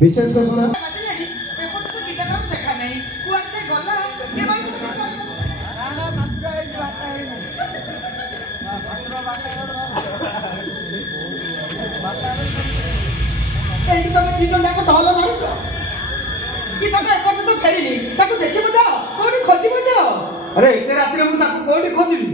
विशेष कर सुना देखा नहीं कुआर से गला ଏଇଠି ତମେ ଦି ଜଣ ଯାକ ଢଲ ମାରୁଛ କି ତାକୁ ଏପର୍ଯ୍ୟନ୍ତ ଫେରିନି ତାକୁ ଦେଖିବୁ ଯାଅ କୋଉଠି ଖୋଜିବୁ ଯାଅ ଆରେ ଏତେ ରାତିରେ ମୁଁ ତାକୁ କୋଉଠି ଖୋଜିବି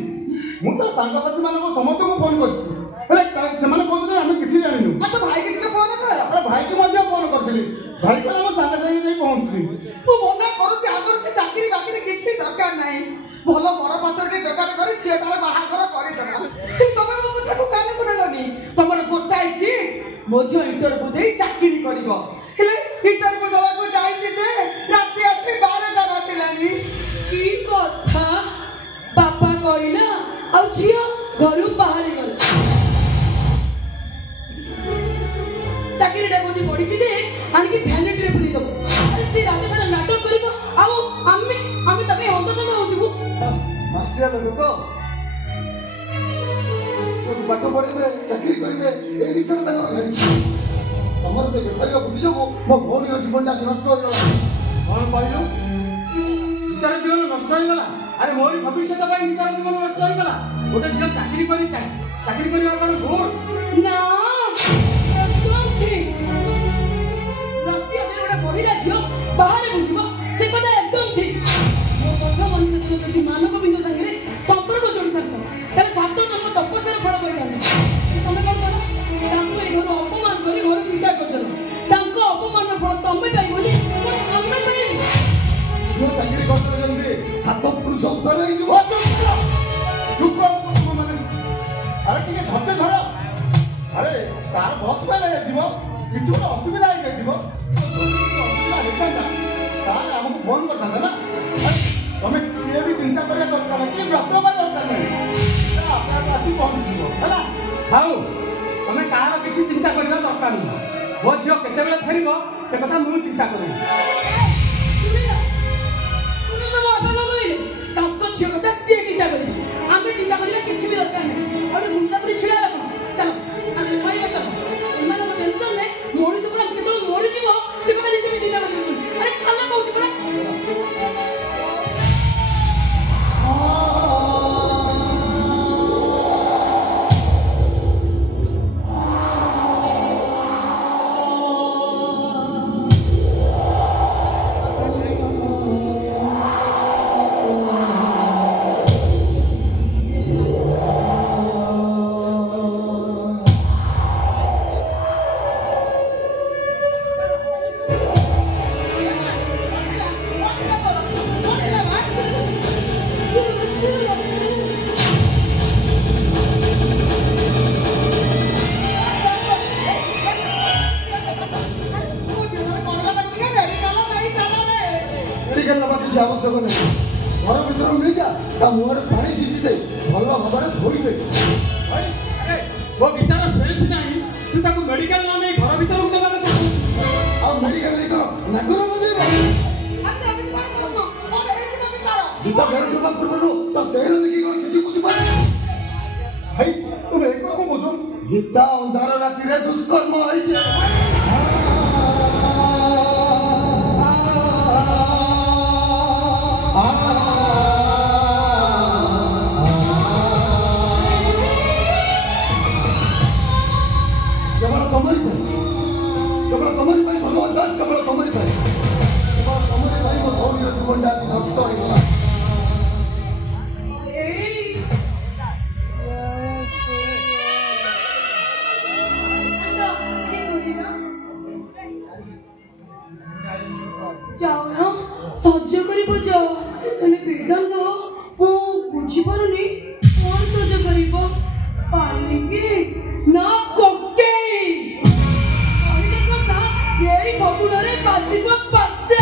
ମୁଁ ତ ସାଙ୍ଗସାଥି ମାନଙ୍କୁ ସମସ୍ତଙ୍କୁ ଫୋନ କରିଛି ହେଲେ ସେମାନେ କହୁଛନ୍ତି ଆମେ କିଛି ଜାଣିନୁ ତ ଭାଇକି ଟିକେ ଫୋନ କର ଆରେ ଭାଇକି ମଧ୍ୟ ଫୋନ କରିଥିଲି ଭାଇ କହିଲେ ମୁଁ ସାଙ୍ଗେ ସାଙ୍ଗେ ଯାଇ ପହଞ୍ଚୁଥିଲି ମୁଁ ମନା କରୁଛି ଆଗରୁ ସେ ଚାକିରି ବାକିରି କିଛି ଦରକାର ନାହିଁ ଭଲ ବରପାତ୍ରଟେ ଯୋଗାଡ଼ କରି ଝିଅଟାର ବାହାଘର କରିଦେବା କିନ୍ତୁ ତମେ ମୋ କଥାକୁ କାନକୁ ନେଲନି ତମର ଗୋଟାଏ ଜିଦ୍ ମୋ ଝିଅ ଇଣ୍ଟରଭ୍ୟୁ ଦେଇ ଚାକିରି କରିବ ହେଲେ ଇଣ୍ଟରଭ୍ୟୁ ଦେବାକୁ ଯାଇଛି ଯେ ରାତି ଆସି 12ଟା ବାଜିଲାନି କି କଥା ବାପା କହିଲା ଆଉ ଝିଅ ଘରୁ ବାହାରି ଗଲା ଚାକିରିଟା କୋଉଠି ପଡିଛି ଯେ ଆଣିକି ଭ୍ୟାନିଟିରେ ପୁରେଇ ଦବ ଆରେ ସେ ରାତି ସାରା ନାଟକ କରିବ ଆଉ ଆମେ ତା ପାଇଁ ହନ୍ତସନ୍ତ ହଉଥିବୁ ମାଷ୍ଟ୍ରିଆ ଲୋକ ତ ଛୁଆକୁ ପାଠ ପଢେଇବେ ଚାକିରି କରିବେ ଏ ବିଷୟରେ ତାଙ୍କର ଭାରି ତମର ସେ ବେପାରୀର ବୁଦ୍ଧି ଯୋଗୁଁ ମୋ ଭଉଣୀର ଜୀବନଟା ଆଜି ନଷ୍ଟ ହୋଇଗଲା କଣ କହିଲୁ ଗୀତାର ଜୀବନ ନଷ୍ଟ ହେଇଗଲା ଆରେ ମୋରି ଭବିଷ୍ୟତ ପାଇଁ ଗୀତାର ଜୀବନ ନଷ୍ଟ ହେଇଗଲା ଗୋଟେ ଝିଅ ଚାକିରି କରିବା କଣ ଭୁଲ ନା ଏକଦମ ଠିକ ରାତି ଅଧରେ ଗୋଟେ ମହିଳା ଝିଅ ବାହାରେ ବୁଲିବ ସେ କଥା ଏକଦମ ଠିକ ମୋ କଥା ମଣିଷ ଝିଅ ଯଦି ମାନବ ବିନ୍ଦୁ ସାଙ୍ଗରେ ସମ୍ପର୍କ ଯୋଡ଼ିଥାନ୍ତ ତାହେଲେ 7 ଜନ୍ମ ତପସ୍ୟାର ଫଳ ପାଇଥାନ୍ତେ ତମେ କଣ କର ତାଙ୍କୁ ଏ ଘରୁ ଅପମାନ କରି ଘରୁ ବିଦା କରିଦେଲ ତାଙ୍କ ଅପମାନର ଫଳ ତମେ ପାଇବନି ପୁଣି ଆମେ ପାଇବୁ ଝିଅ ଚାକିରି କରିଦେଲେ ଯେମିତି 7 ପୁରୁଷ ଉଦ୍ଧାର ହେଇଯିବ ମାନେ ଆରେ ଟିକେ ଧୈର୍ଯ୍ୟ ଧର ଆରେ ତାର ବସ ପାଇଲେ ଯାଇଥିବ କିଛି ଗୋଟେ ଅସୁବିଧା ହେଇଯାଇଥିବ ଅସୁବିଧା ହେଇଥାନ୍ତା ତାହେଲେ ଆମକୁ ଫୋନ କରିଥାନ୍ତା ନା ତମେ କିଏ ବି ଚିନ୍ତା କରିବା ଦରକାର ନାହିଁ କିଏ ବ୍ୟସ୍ତ ହେବା ଦରକାର ନାହିଁ ଆପେ ଆପେ ଆସି ପହଞ୍ଚିଯିବ ହେଲା ଆଉ ତମେ କାହାର କିଛି ଚିନ୍ତା କରିବା ଦରକାର ନୁହଁ ମୋ ଝିଅ କେତେବେଳେ ଫେରିବ ସେ କଥା ମୁଁ ଚିନ୍ତା କରିବି ତାଙ୍କ ଝିଅ କଥା ସିଏ ଚିନ୍ତା କରିବେ ଆମେ ଚିନ୍ତା କରିବା କିଛି ବି ଦରକାର ନାହିଁ ଗୋଟେ ମୁଣ୍ଡା ପରି ଛିଡ଼ା ହେଲା କଣ ଚାଲ ଆମେ ଖାଇବା ଚାଲ ଏମାନଙ୍କ ଟେନସନରେ ମଣିଷ ପୁରା କେତେବେଳେ ମରିଯିବ ସେ କଥା ନିଜେ ବି ଚିନ୍ତା କରିବେ ଆରେ ଚାଲ କହୁଛି ପରା आवश्यक नहीं घर भर नहीं जा मुहर पानी सीझी दे भल भाव धोईदे वो गीतार सेंस नहीं तू ताको मेडिकल ना नहीं घर भीतर को देबा कथा आ मेडिकल नहीं करो नागर बजेबो अच्छा अभी कौन करूছো कौन हेछि मम्मी तारो गीता घर से बात करबो तो चेहरा देखि कोन किछि कुछ बात भाई तुम एक को बुझो गीता अंधार राति रे दुष्कर्म होइछे तुम्हारी भाई भगवान दास केवल तुम्हारी भाई ମୋ ଭଉଣୀର ଜୀବନଟା ନଷ୍ଟ ହେଇଗଲା ସହ୍ୟ କରିବ ଯାଅ ହେଲେ ବେଦାନ୍ତ ମୁଁ ବୁଝିପାରୁନି କଣ ସହ୍ୟ କରିବ ପାଲିକି ନା କୋକେଇ କହିଲେ କଥା ଏଇ ଫଗୁଣରେ ବାଜିବ ବାଜା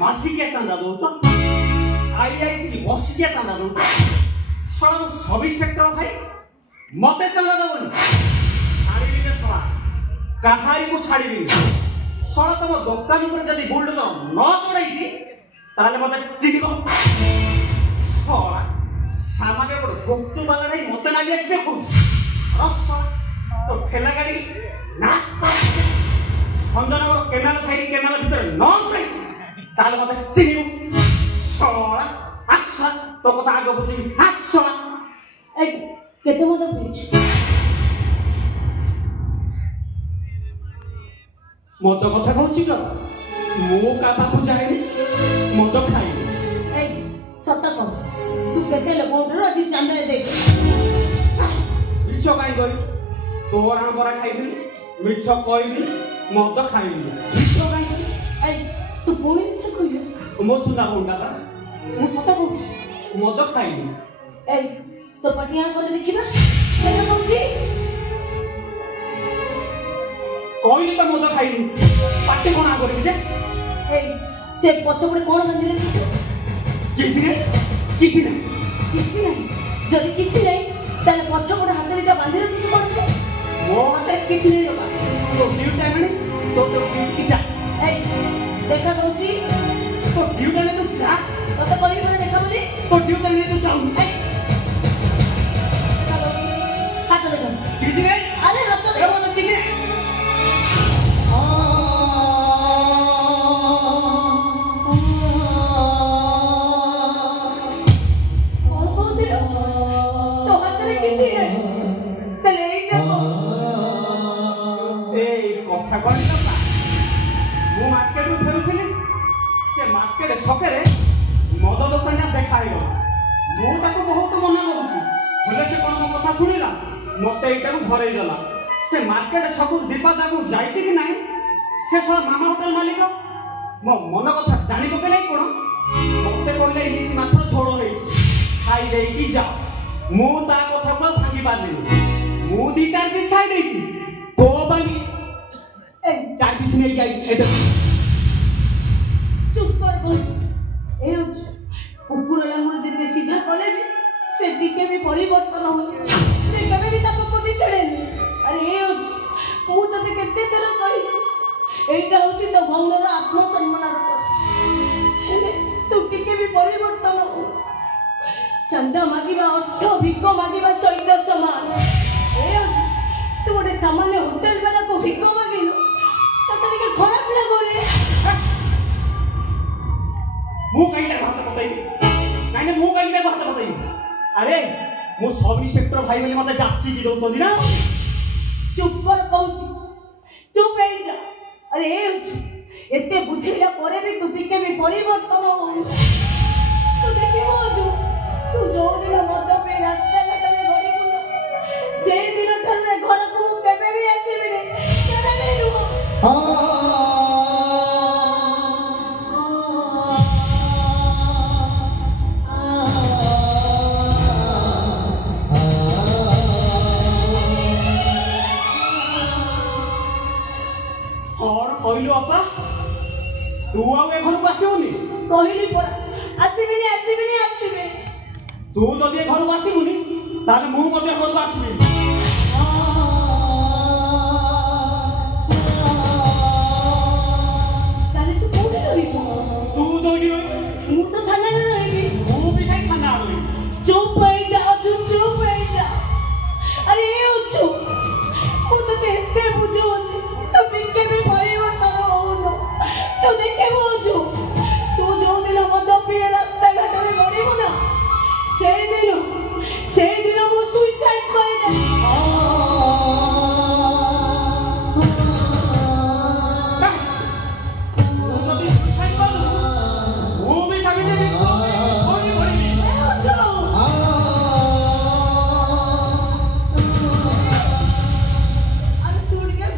मासिकिया चंदा दौच आईआईसी की वर्षिकिया चंदा दौच सड़ा सब इंस्पेक्टर भाई मते चंदा दबनी छाड़ीबी ने सड़ा कहारी को छाड़ीबी सड़ा तुम दुकान ऊपर जदी गोल्ड तो न चढ़ाई ताले मते चिनिबो सड़ा सामान्य गोड़ गुपचुप वाला नहीं मते ना लिया देखो रस तो ठेला गाड़ी ना भंजनगर केनाल साइड केनाल भीतर न जाई ताले मते चिनिबो सड़ा अच्छा तो कथा आगे बुझी अच्छा ए केते मत पिछ मद कथा कहूची का मो का पाखु जाएनी मद खाई ए सत कह तू केते लोगों अछि चांदा देख मिछ काई गई तोरा बरा खाई दिल मिछ कई दिल मद खाई मिछ काई ए तू पुणी मिछ कहियो मो सुना बोंडा का मु सत कहूची मद खाई ए तो पटिया कोले देखिबा केना कहूची कहली तो मद खाई पाटे कोना करी जे ए से पछपड़े कोन मंदिर किछ किछि नहीं जदि किछि नहीं ताले पछपड़े हाथ रे बांधी किछ करते मो हाथे किछि नहीं होबा तो ड्यूटी टाइम तो ड्यूटी जा ए देखा कहूची तो ड्यूटी में तू जा तो कहली बोले देखा बोली तो ड्यूटी में तू जाऊ ए हाथ देखो किछि नहीं अरे हाथ ए देखो मत किछि कौन कौन दिलो तो हाथ रे किछि नहीं तले एटा ए कथा कोन का मु मार्केट उ फेरुथिली से मार्केट छके रे मद दुकानटा देखाई गला मु ताको बहुत मना करूछु हेले से कोन मो कथा सुनिला मते एटा को धरई देला से मार्केट छकु दीपा ताको जाईची कि नाही से सब मामा होटल मालिक मो मन कथा जानि पके नाही कोन मते कहले इलिस माछर झोड़ होई खाई देई की जा मु ता कथा को भांगी पारलिनी मु दी चार पीस खाई देईची तो बानी ए चार पीस नहीं जाईची एटा चुप कर कहूची ए होची कुकुर लांगुर जेते सीधा कले भी से टिके भी परिवर्तन हो से कभी भी ताको पति छड़ेनी अरे ए होची मु तते केते तेरा कहिची एटा होची तो भौणर आत्मसम्मानर हेले तू टिके भी परिवर्तन हो चंदा मागिबा अर्थ भिक मागिबा सहित समान तू गोटे सामान्य होटेल वाला को भिक मागिलु तो टिके खराब लागोरे मु कहीं हाथ बताइबी नाइ मु कहीं हाथ बताइबी अरे मु सब इंस्पेक्टर भाई बोली मते जाची की दउछोदी ना चुप कर कहूची चुप हे जा अरे एते बुझेला परे भी तू टिके भी परिवर्तन हो तू देखिबो तू जो दिन मद पे रास्ता घाट में गड़ी बुला से दिन ठारे घर को केबे भी आसीबी रे केबे भी रुहो और कहलु अपा तू आवे घर को आसीबुनी कहली पड़ा आसीबी तू जदि घर को आसीबुनी ताले मु मते घर को आसीबी ताले तू कोठी रहिबो तू जोडी रही मु तो थाना रे रहिबी मु भी सही थाना रही चुप हे जा अरे मु तो एते बुझो तो टिके भी परिवर्तन होनो तो देखे बुझो तू जो दिन मद पिए रास्ता घाट रे गड़ीबो ना से दिन मु सुसाइड कर दे जदि सुसाइड कर मु भी साबित दे कोनी कोनी अरे तू टिके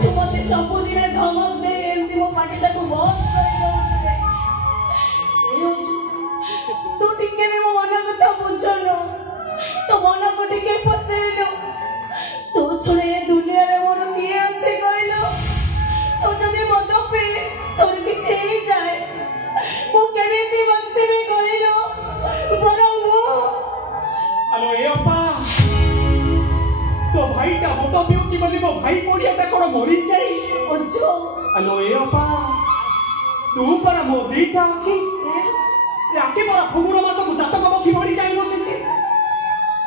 तू मते सब दिन धमक दे एमती मो पार्टीटा को बंद कर दउछ रे तू टिके भी मो मन कथा बुझलो तो मन को टिके पचेलो तो छोड़े ए दुनिया रे मोर किए अछि कहलो तो जदि मद पे तोर किछ हे जाए मो केमिति बंचिबी कहलो बड़ा मो हेलो ए अपा तो भाईटा मत पिउची बोली मो भाई पड़ियाटा कोन मरी जाई ओछो हेलो ए अपा तू पर मो दीटा आखी आखी पर फगुण मास को जातक पक्षी मरी जाई बसिछि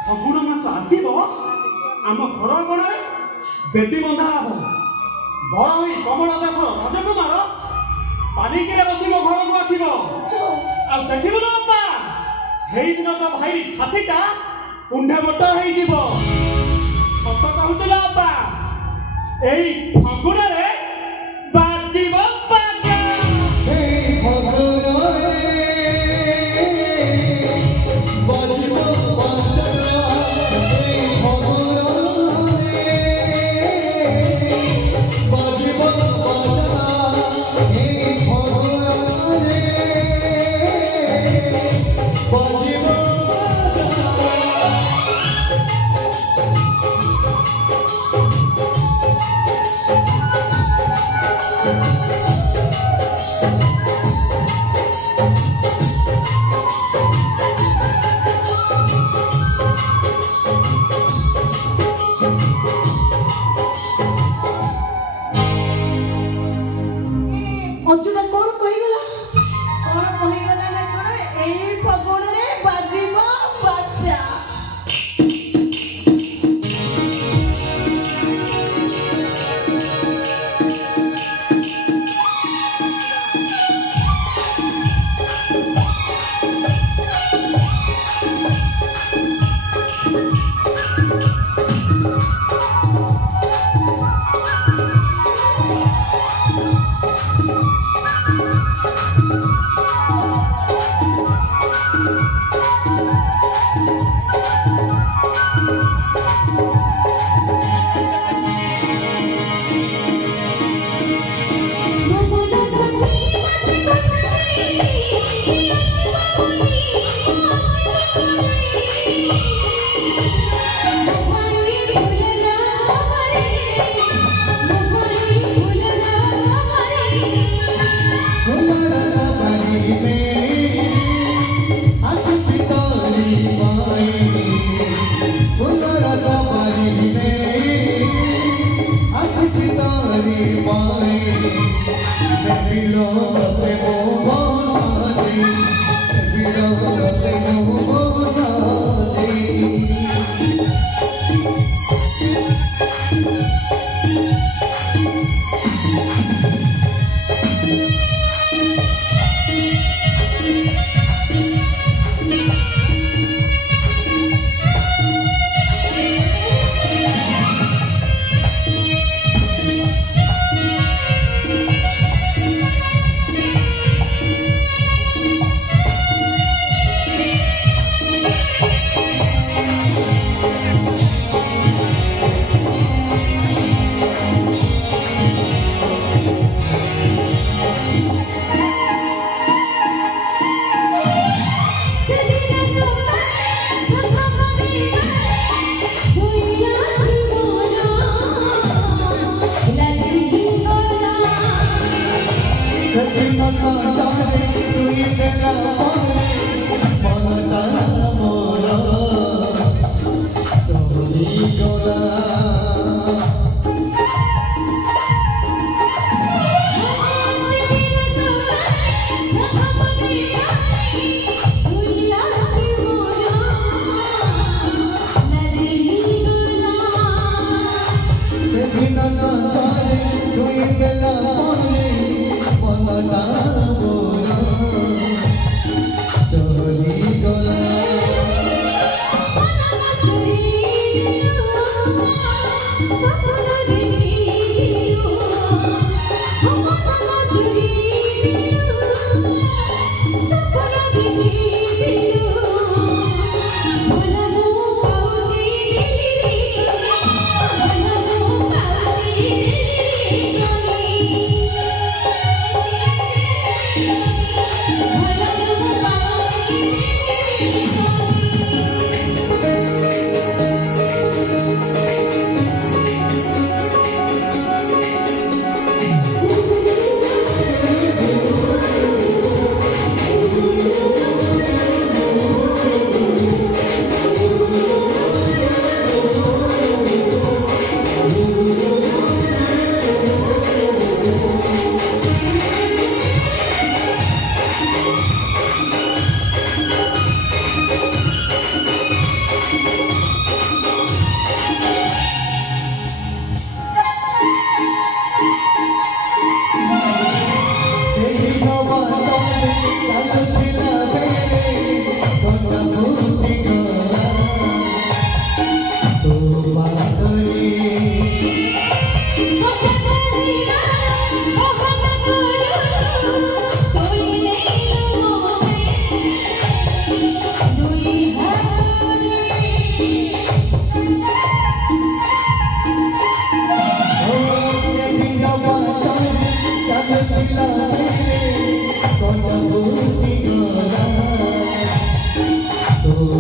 फगुण मास आसीबो आम घर गणरे बेदी बंधा हबो बड़ होई कमल देशर राजकुमार पालिकिरे बसी मो घर को आसीबो आ देखिबो ना अपा सेई दिन तो भाई छातीटा कुंढे मोट हेई जीवो सत कहूचला अपा एई फगुणरे बाजीबो बाजा Am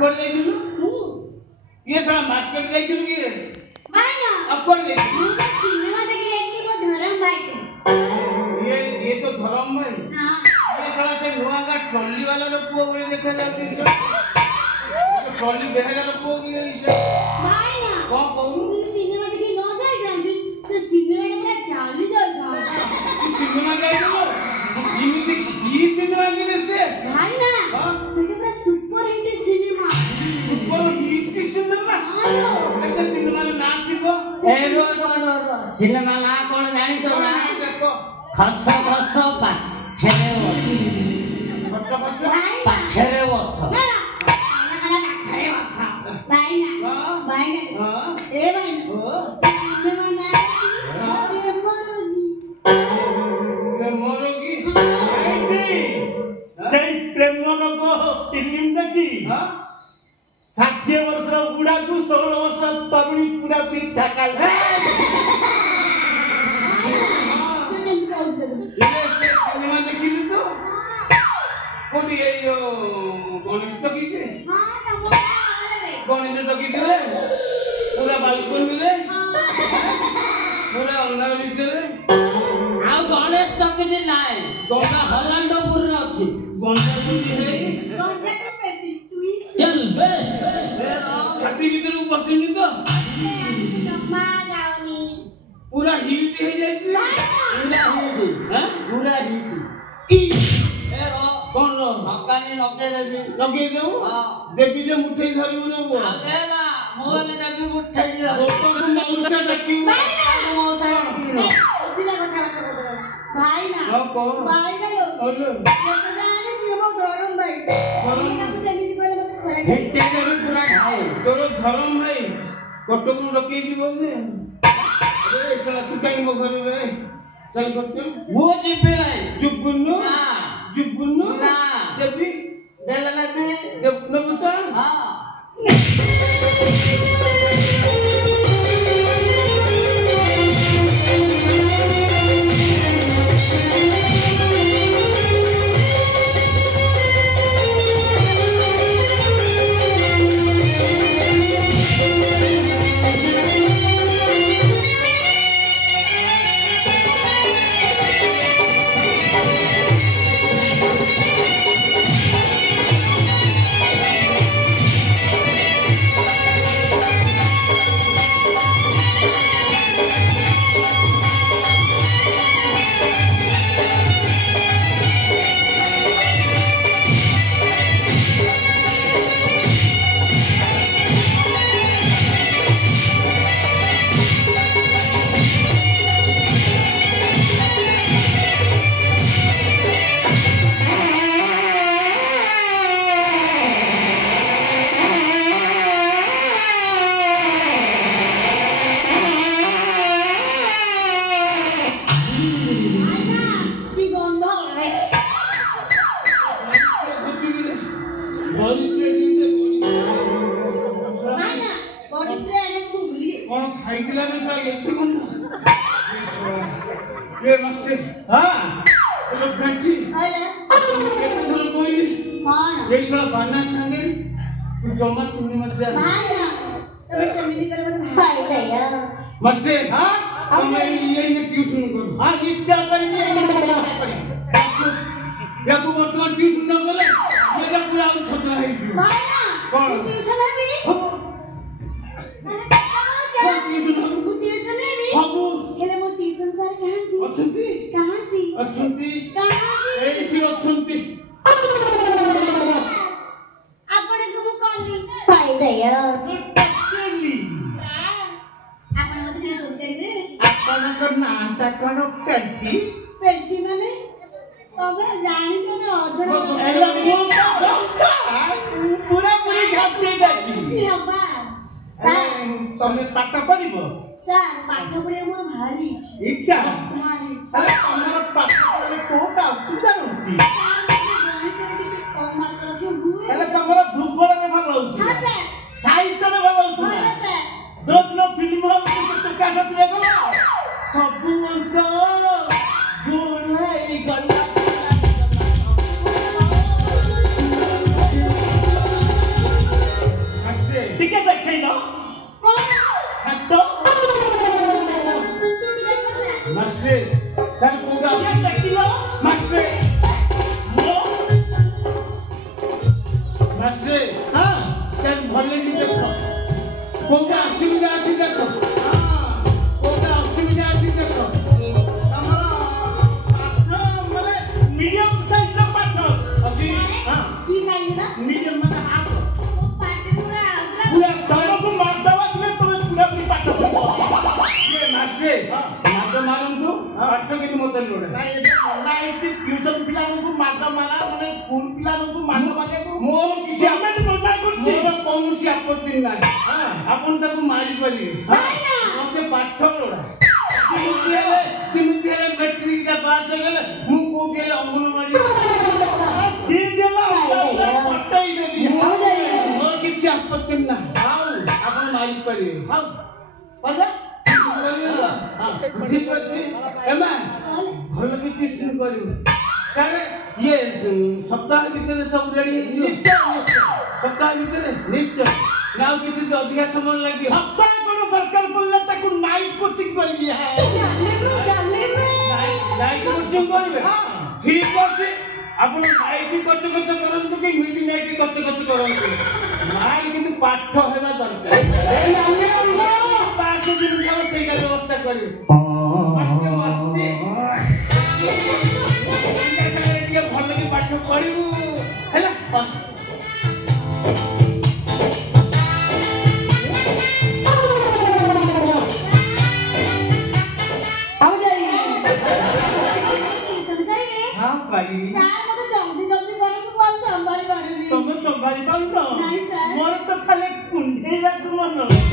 कर लेकिन ये सारा मार्केट लेकिन ये अब कर ले सिनेमा देखी जाती वो धर्म भाई के ये तो धर्म भाई हां ये साला से नुआ का ट्रॉली वाला लोग को बोले देखा जाती है तो ट्रॉली देखेगा लोग को ये भाई ना कौन कहूं सिनेमा देखी न जाई गांधी तो सिनेमा ने पूरा चालू जाई था सिनेमा गए तो ये सिनेमा के से भाई ना सुने पूरा super hit cinema super hit cinema आयो ऐसे सिनेमा रो नाम थीको ए रो सिनेमा ना कोन जानि तो ना खस खस बस ठेरे पाठेरे बस ना खाना खरे बसा भाई ना ए भाई ना सिनेमा ना मोरोगी ସେଇ ପ୍ରେମ ରୋଗ ଫିଲ୍ମ ଦେଖି 60 ବର୍ଷର ବୁଢାକୁ 16 ବର୍ଷ ତରୁଣୀ ପୁରା ଫିଟ୍ ଠାକା सिनेमा देखिली तो कोडी ए गणेश तो किसे हां तमो रे गणेश तो किसे पूरा बालकनी रे पूरा अंगार भितरे आ गणेश तक जे नाय गंगा हलांडपुर रे अछि गंगा पुरी है गंजा के पेटी तुई चल बे छाती भीतर बसिनी तो मा जावनी पूरा हिट हे जाइछि पूरा हिट की ए रो कोन रो मकानी लगे देबी लगे देऊ हां देवी जे मुठे धरि रे वो आ दे ना मोहल देबी उठाई जा फोटो को मौसा डकी मौसा ओदिना कथा भाई ना भाई ना लो ओलो तो जाने से वो धरम भाई ना कुछ एमिति कहले मते खरा हिट देबी पूरा खाए तोर धरम भाई कटक डके जीवो जे अरे साला तू काई मो घर रे चल करते वो जिबे नाही जुबुन्नु ना जुबुन्नु ना देवी देला ना बे देव नबुता हां ये मस्ते हां लोग बैठी आले ये तो थोड़ा कोई हां ये साला बाना संगे तू जम्मा सुनने मत जा भाई ना तो समिति करे मते भाई दया मस्ते हां हमें ये ट्यूशन करो हां इच्छा करेंगे या तू वर्तमान ट्यूशन न करे ये तो पूरा छतरा है भाई ना कौन? ट्यूशन है भी मैंने सका ट्यूशन है भी बाबू हेले मो ट्यूशन सर कहां थी अछंती कहां थी अछंती कहां एठी अछंती आपण को मु कहली भाई दया टक्केली आपण मते ट्यूशन करिवे आपनकर नाटा कोन पेटी पेटी माने तबे जानि के अजर एला पूरा पूरी घाटी जाती हबा सर तमे पाठ पढिबो सर पाठ पढे मोर भारी इच्छा भारी अरे तमर पाठ पढले कोटा असुविधा नथि गणित टिके कम मार्क रखे हुए एला तमर भूगोल रे भल होती हां सर साहित्य रे भल होती बोलो सर दोनो फिल्म हल से तो का साथ रे गला सब अंक गोलाई गला ମତେ ଲୋଡେ ନାଇଁ ଏବେ ମନା ହେଇଛି ଟ୍ୟୁସନ ପିଲାଙ୍କୁ ମାଡ ମାରା ମାନେ ସ୍କୁଲ ପିଲାଙ୍କୁ ମାଡ ମାରିବାକୁ ମୋର କିଛି ଆମେ ମନା କରୁଛି ମୋର କୌଣସି ଆପତ୍ତି ନାହିଁ ଆପଣ ତାକୁ ମାରି ପାରିବେ ମତେ ପାଠ ଲୋଡା କେମିତି ହେଲେ ମେଟ୍ରିକ ପାସ୍ ହେଇଗଲେ ମୁଁ କୋଉଠି ହେଲେ ଅଙ୍ଗନବାଡି ସିଏ ଦେଲା ପଟେଇ ଦେବି ମୋର କିଛି ଆପତ୍ତି ନାହିଁ ଆପଣ ମାରି ପାରିବେ ଠିକ ଅଛି ଏମା ଭଲ କି ଟ୍ୟୁସନ କରିବୁ ସାର୍ ଇଏ ସପ୍ତାହ ଭିତରେ ସବୁ ରେଡି ସପ୍ତାହ ଭିତରେ ନିଶ୍ଚୟ ଆଉ କିଛି ଅଧିକା ସମୟ ଲାଗିବ ସପ୍ତାହ କଣ ଦରକାର ପଡ଼ିଲେ ତାକୁ ନାଇଟ୍ କୋଚିଂ କରିବି ନାଇଟ୍ କୋଚିଂ କରିବେ ଠିକ ଅଛି ଆପଣ ନାଇଟ୍ କଚ କଚ କରନ୍ତୁ କି ମିଡ୍ ନାଇଟ୍ କଚ କଚ କରନ୍ତୁ ମାର କିନ୍ତୁ ପାଠ ହେବା ଦରକାର ପାସ୍ ଯେମିତି ହବ ସେଇଟା ବ୍ୟବସ୍ଥା କରିବେ ଟିକେ ଭଲ କି ପାଠ ପଢିବୁ ହେଲା ତମେ ସମ୍ଭାଳି ପାରୁନ ମୋର ତ ଖାଲି କୁଣ୍ଢେଇବାକୁ ମନ